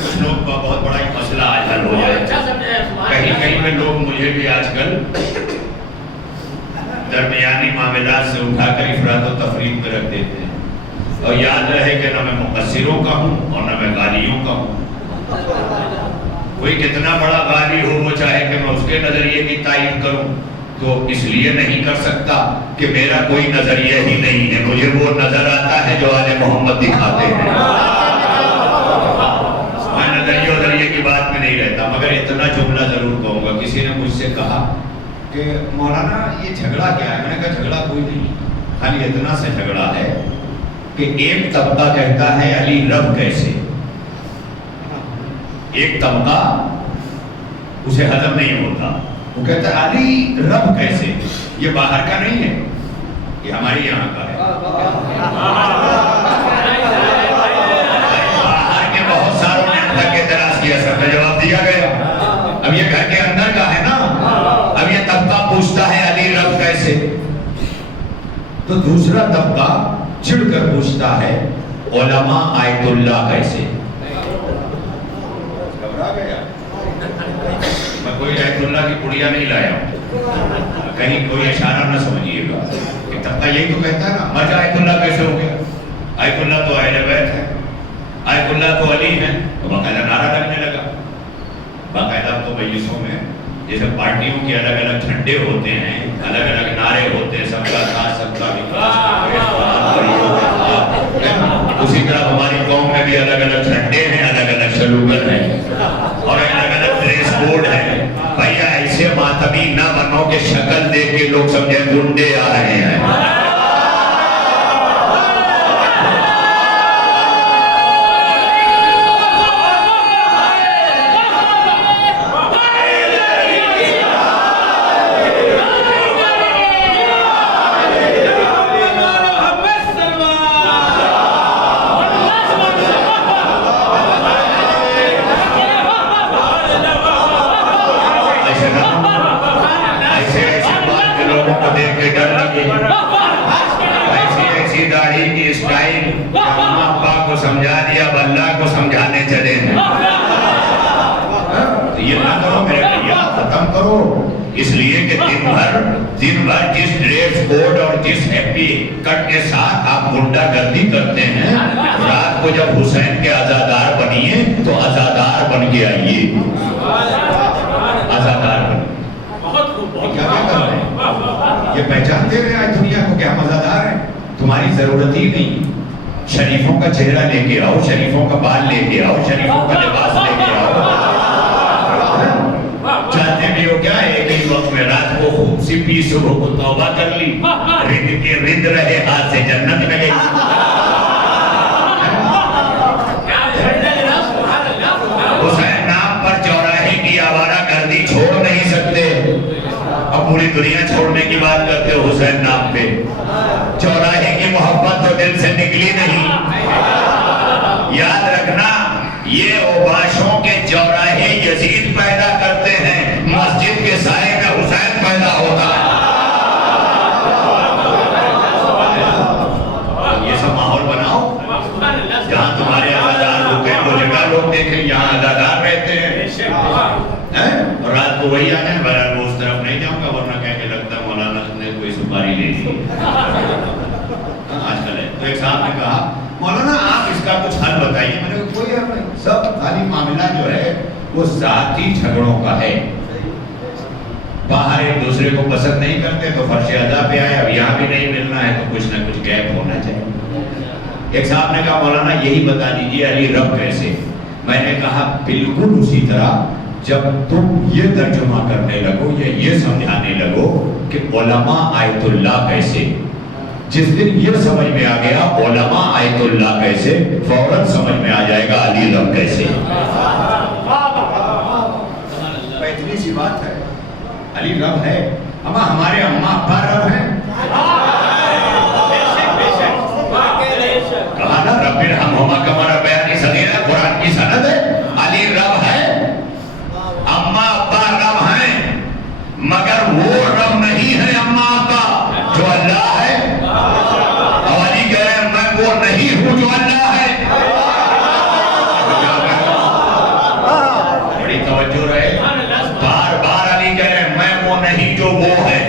کچھ لوگ کا بہت بڑا مسئلہ آج حل ہو جائے، کہیں کہیں میں لوگ مجھے بھی آج کل معاملات سے اٹھا کر افراد و تفریق میں رکھ دیتے ہیں. اور یاد رہے کہ نہ میں مقصروں کا ہوں اور نہ میں غالیوں کا ہوں. کوئی کتنا بڑا غالی ہو وہ چاہے کہ میں اس کے نظریے کی تائید کروں تو اس لیے نہیں کر سکتا کہ میرا کوئی نظریہ ہی نہیں ہے. مجھے وہ نظر آتا ہے جو آل محمد دکھاتے ہیں. میں نظریے کی بات میں نہیں رہتا. مگر اتنا جملہ ضرور کہوں گا. کسی نے مجھ سے کہا کہ مولانا یہ جھگڑا کیا ہے؟ میں نے کہا جھگڑا کوئی نہیں، خالی اتنا سے جھگڑا ہے کہ ایک طبقہ کہتا ہے علی رب کیسے، ایک طبقہ اسے ہضم نہیں ہوتا، وہ کہتا ہے علی رب کیسے. یہ باہر کا نہیں ہے، یہ ہماری یہاں کا ہے. باہر کے بہت ساروں نے اندر کے اعتراض کیا، سب کا جواب دیا گیا. اب یہ گھر کے اندر کا ہے نا. اب یہ طبقہ پوچھتا ہے علی رب کیسے، تو دوسرا طبقہ چڑ کر پوچھتا ہے علماء آیت اللہ کیسے. گھبرا گیا. میں کوئی آیت اللہ کی پڑیا نہیں لایا ہوں، کہیں کوئی اشارہ نہ سمجھیے گا. ایک طبقہ یہی تو کہتا ہے نا مرجع آیت اللہ کیسے ہو گیا. آیت اللہ تو اہل بیت ہے، آیت اللہ تو علی ہے. تو باقاعدہ نعرہ لگنے لگا. باقاعدہ تو مجلسوں میں جیسے پارٹیوں کے الگ الگ جھنڈے ہوتے ہیں، الگ الگ نعرے ہوتے ہیں، سب کا ساتھ سب کا وکاس، اسی طرح ہماری قوم میں بھی الگ الگ جھنڈے ہیں، الگ الگ سلوگن ہیں اور الگ الگ ڈریس کوڈ ہے. بھیا ایسے ماتمی نہ بنو کہ شکل دیکھ کے لوگ سمجھے گنڈے آ رہے ہیں. ایسی داڑھی کی اسٹائل اماں ابا کو سمجھا دیا، اب اللہ کو سمجھانے چلے ہیں. یہ نہ کرو میرے بھیا، ختم کرو. اس لیے کہ دن بھر جس ڈریس کوڈ اور جس ہیپی کٹ کے ساتھ آپ گنڈا گردی کرتے ہیں، رات کو جب حسین کے عزادار بنیے تو عزادار بن کے آئیے. عزادار بن کیا کر رہے ہیں؟ یہ پہچانتے رہے آج دنیا کو کہ ہم عزادار ہیں. تمہاری ضرورت ہی نہیں. شریفوں کا چہرہ لے کے آؤ، شریفوں کا بال لے کے آؤ، شریفوں کا لباس لے کے آؤ. چاہتے بھی ہو کیا ایک ہی وقت میں رات کو خوب سی پی، صبح کو توبہ کر لی، رند کے رند رہے، ہاتھ سے جنت میں گئی. حسین نام پر چوراہے کی آوارہ گردی چھوڑ نہیں سکتے. اب پوری دنیا چھوڑنے کی بات کرتے ہو حسین نام پہ. چوراہے کی محبت تو دل سے نکلی نہیں. یاد رکھنا یہ اوباشوں کے چوراہے یزید پیدا کرتے ہیں، مسجد کے سائے میں حسین پیدا ہوتا ہے. یہ سب ماحول بناؤ جہاں تمہارے عزادار ہوتے ہیں، وہ جگہ لوگ دیکھیں یہاں عزادار رہتے ہیں. اور رات کو وہی آنے ہیں. بہرحال وہ اس طرف نہیں جاؤں گا ورنہ کہنے لگتا ہے مولانا نے کوئی سپاری لے لی. آج کل ہے. تو ایک صاحب نے کہا مولانا آپ اس کا کچھ حل بتائیے. میں نے کہا کوئی حل نہیں. سب خالی معاملہ جو ہے وہ ذاتی جھگڑوں کا ہے. باہر ایک دوسرے کو پسند نہیں کرتے تو فرش ادا پہ آئے. اب یہاں بھی نہیں ملنا ہے تو کچھ نہ کچھ گیپ ہونا چاہیے. ایک صاحب نے کہا مولانا یہی بتا دیجیے علی رب کیسے. میں نے کہا بالکل اسی طرح جب تم یہ ترجمہ کرنے لگو یا یہ سمجھانے لگو کہ علماء آیت اللہ کیسے، جس دن یہ سمجھ میں آ گیا علماء آیت اللہ کیسے، فوراً سمجھ میں آ جائے گا علی رب کیسے. اتنی سی بات ہے. علی رب ہے. اما ہمارے اماں ابا رب ہیں. کہا نا رب ارحمہما کما ربیانی صغیرا، قرآن کی سند ہے. علی رب ہے، اماں ابا رب ہیں، مگر وہ رب نہیں ہے اماں ابا جو اللہ ہے. اور علی کہہ رہے ہیں میں وہ نہیں ہوں جو اللہ ہے. بڑی توجہ رہے. بار بار علی کہہ رہے ہیں میں وہ نہیں جو وہ ہے.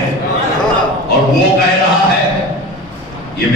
اور وہ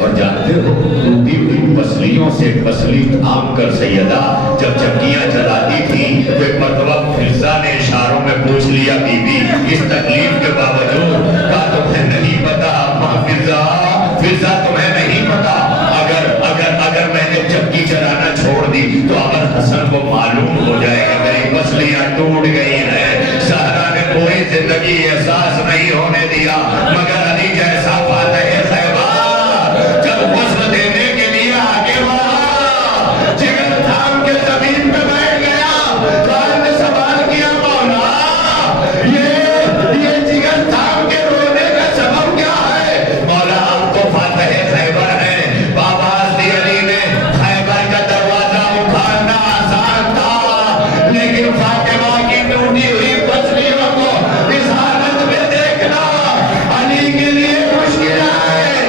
اور جانتے ہو ٹوٹی ہوئی پسلیوں سے پسلی تھام کر سیدہ جب چکیاں چلاتی تھی تو ایک مرتبہ فضا نے اشاروں میں پوچھ لیا بی بی اس تکلیف کے باوجود کہا تمہیں نہیں پتا فضا تمہیں نہیں پتا اگر میں نے چکی چلانا چھوڑ دی تو ابو الحسن کو معلوم ہو جائے گا میری پسلیاں ٹوٹ گئی ہیں. زہرا نے پوری زندگی احساس نہیں ہونے دیا مگر علی جیسا فاتح خیبر جب غسل دینے کے لیے آگے بڑھا جگر تھام کے زمین پہ بیٹھ گیا تو آپ نے سوال کیا مولا یہ جگر تھام کے رونے کا سبب کیا ہے؟ مولا آپ تو فاتح خیبر ہیں. آواز دی علی نے خیبر کا دروازہ اکھاڑنا آسان تھا لیکن فاطمہ کی ٹوٹی ہوئی پسلیوں کو اس حالت میں دیکھنا علی کے لیے مشکل ہے.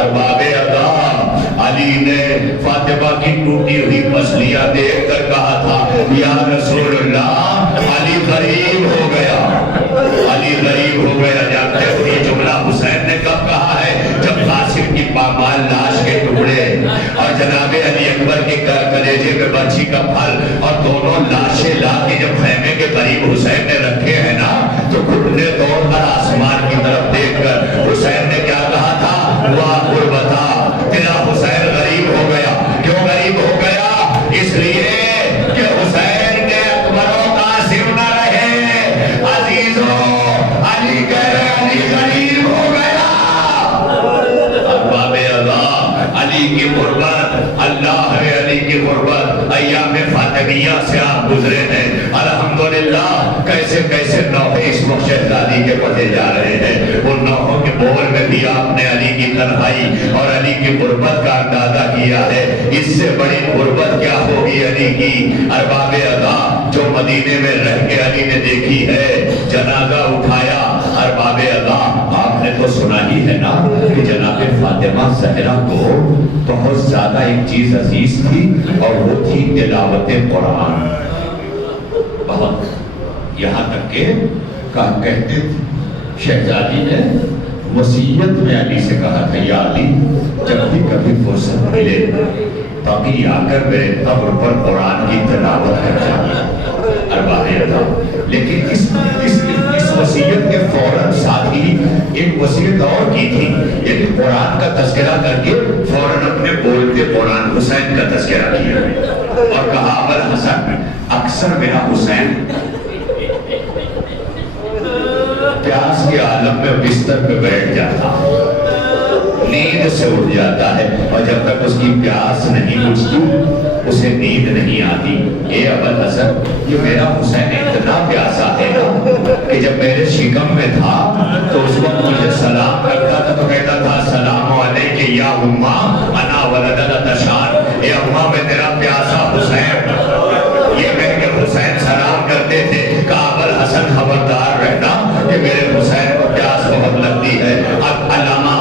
ارباب ادا علی نے فاطمہ کی ٹوٹی ہوئی پسلیاں دیکھ کر کہا تھا یا رسول اللہ علی غریب ہو گیا. علی غریب ہو گیا. جانتے ہو یہ جملہ حسین نے کب کہا ہے؟ جب قاسم کی پامال لاش کے ٹکڑے اور جناب علی اکبر کے کلیجے میں برچھی کا پھل اور دونوں لاشیں لا کے جب خیمے کے قریب حسین نے رکھے ہیں نا تو گھٹنے توڑ کر آسمان کی طرف دیکھ کر حسین نے کیا کہا تھا؟ واہ غربتا تیرا حسین غریب ہو گیا. کیوں غریب ہو گیا؟ اس لیے کہ حسین کے اکبر و قاسم نہ رہے. عزیزوں علی کہہ رہے علی غریب ہو گیا. ارباب ادا علی کی غربت اللہ ہے. علی کی غربت ایام فاطمیہ سے آپ گزرے ہیں الحمدللہ. کیسے کیسے نوحے اس وقت شہزادی کے پڑھے جا رہے ہیں. ان نوحوں کے بول میں بھی آپ نے علی کی تنہائی اور علی کی غربت کا اندازہ کیا ہے. اس سے بڑی غربت کیا ہوگی علی کی. ارباب ادا جو مدینے میں رہ کے علی نے دیکھی ہے جنازہ اٹھایا. ارباب ادا آپ نے تو سنا ہی ہے نا کہ جناب فاطمہ زہرا کو بہت زیادہ ایک چیز عزیز تھی اور وہ تھی تلاوت قرآن. بہت یہاں تک کہ کہتے تھے شہزادی نے وصیت میں علی سے کہا تھا یا علی جب بھی کبھی فرصت ملے باقی آ کر میرے قبر پر قرآن کی تلاوت کر جائیے. ارباب ادا لیکن اس وصیت کے فوراً ساتھ ہی ایک وصیت اور کی تھی یعنی قرآن کا تذکرہ کر کے فوراً اپنے بولتے قرآن حسین کا تذکرہ کیا اور کہا ابو الحسن اکثر میرا حسین پیاس کے عالم میں بستر پہ بیٹھ جاتا نیند سے اٹھ جاتا ہے اور جب تک اس کی پیاس نہیں بجھتی اسے نیند نہیں آتی. اے ابو الحسن یہ میرا حسین اتنا پیاسا ہے کہ جب میرے شکم میں تھا تو اس وقت مجھے سلام کرتا تھا تو کہتا تھا السلام علیکم یا اماں انا ولدت تشان. اے اماں میں تیرا پیاسا حسین. یہ کہہ کے حسین سلام کرتے تھے. کہا ابو الحسن خبردار رہنا کہ میرے حسین کو پیاس بہت لگتی ہے. اب علامہ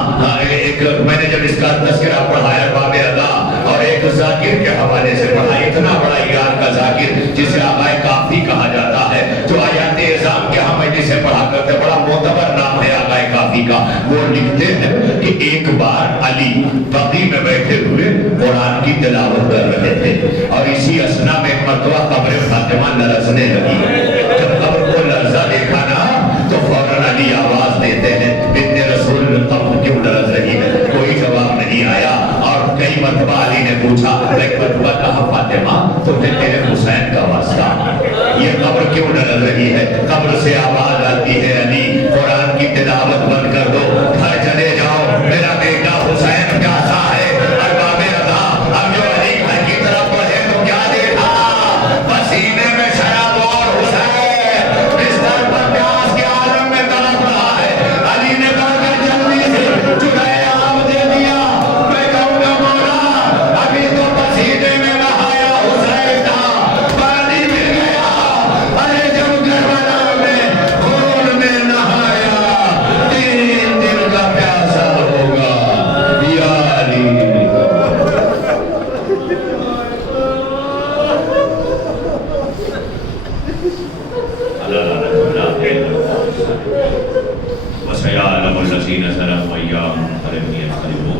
میں نے جب اس کا تذکرہ پڑھایا باب ادا اور ایک ذاکر کے حوالے سے پڑھا اتنا بڑا ایران کا ذاکر جسے آقائے کافی کہا جاتا ہے جو آیات اعظام کے ہم جسے پڑھا کرتے بڑا معتبر نام ہے آقائے کافی کا. وہ لکھتے ہیں کہ ایک بار علی بقی میں بیٹھے ہوئے قرآن کی تلاوت کر رہے تھے اور اسی اسنا میں ایک مرتبہ قبر فاطمہ لرزنے لگی. جب قبر کو لرزہ دیکھا نا تو فوراً علی آواز دیتے ہیں اتنے رسول قبر کیوں لرز رہی ہے. کوئی جواب نہیں آیا اور کئی مرتبہ علی نے پوچھا. ایک مرتبہ کہا فاطمہ تمہیں تیرے حسین کا واسطہ یہ قبر کیوں لرز رہی ہے. قبر سے آواز آتی ہے علی قرآن کی تلاوت بند کر دو گھر چلے جاؤ میرا بیٹا حسین پیاسا ہے. ارباب ادا اب جو علی گھر کی طرف بڑھے تو کیا دیکھا پسینے میں شراب اور حسین بستر پر پیاس کے عالم میں تڑپ رہا ہے. علی نے کہا کہ جلدی سے چڑھائے آپ دے دیا. میں کہوں گا مولا ابھی تو پسینے میں نہایا حسین تھا پانی مل گیا. ارے جب کربلا میں خون میں نہایا 3 دن کا پیاسا ہوگا یا علی. وسيعلم الذين ظلموا أيام ينقلبون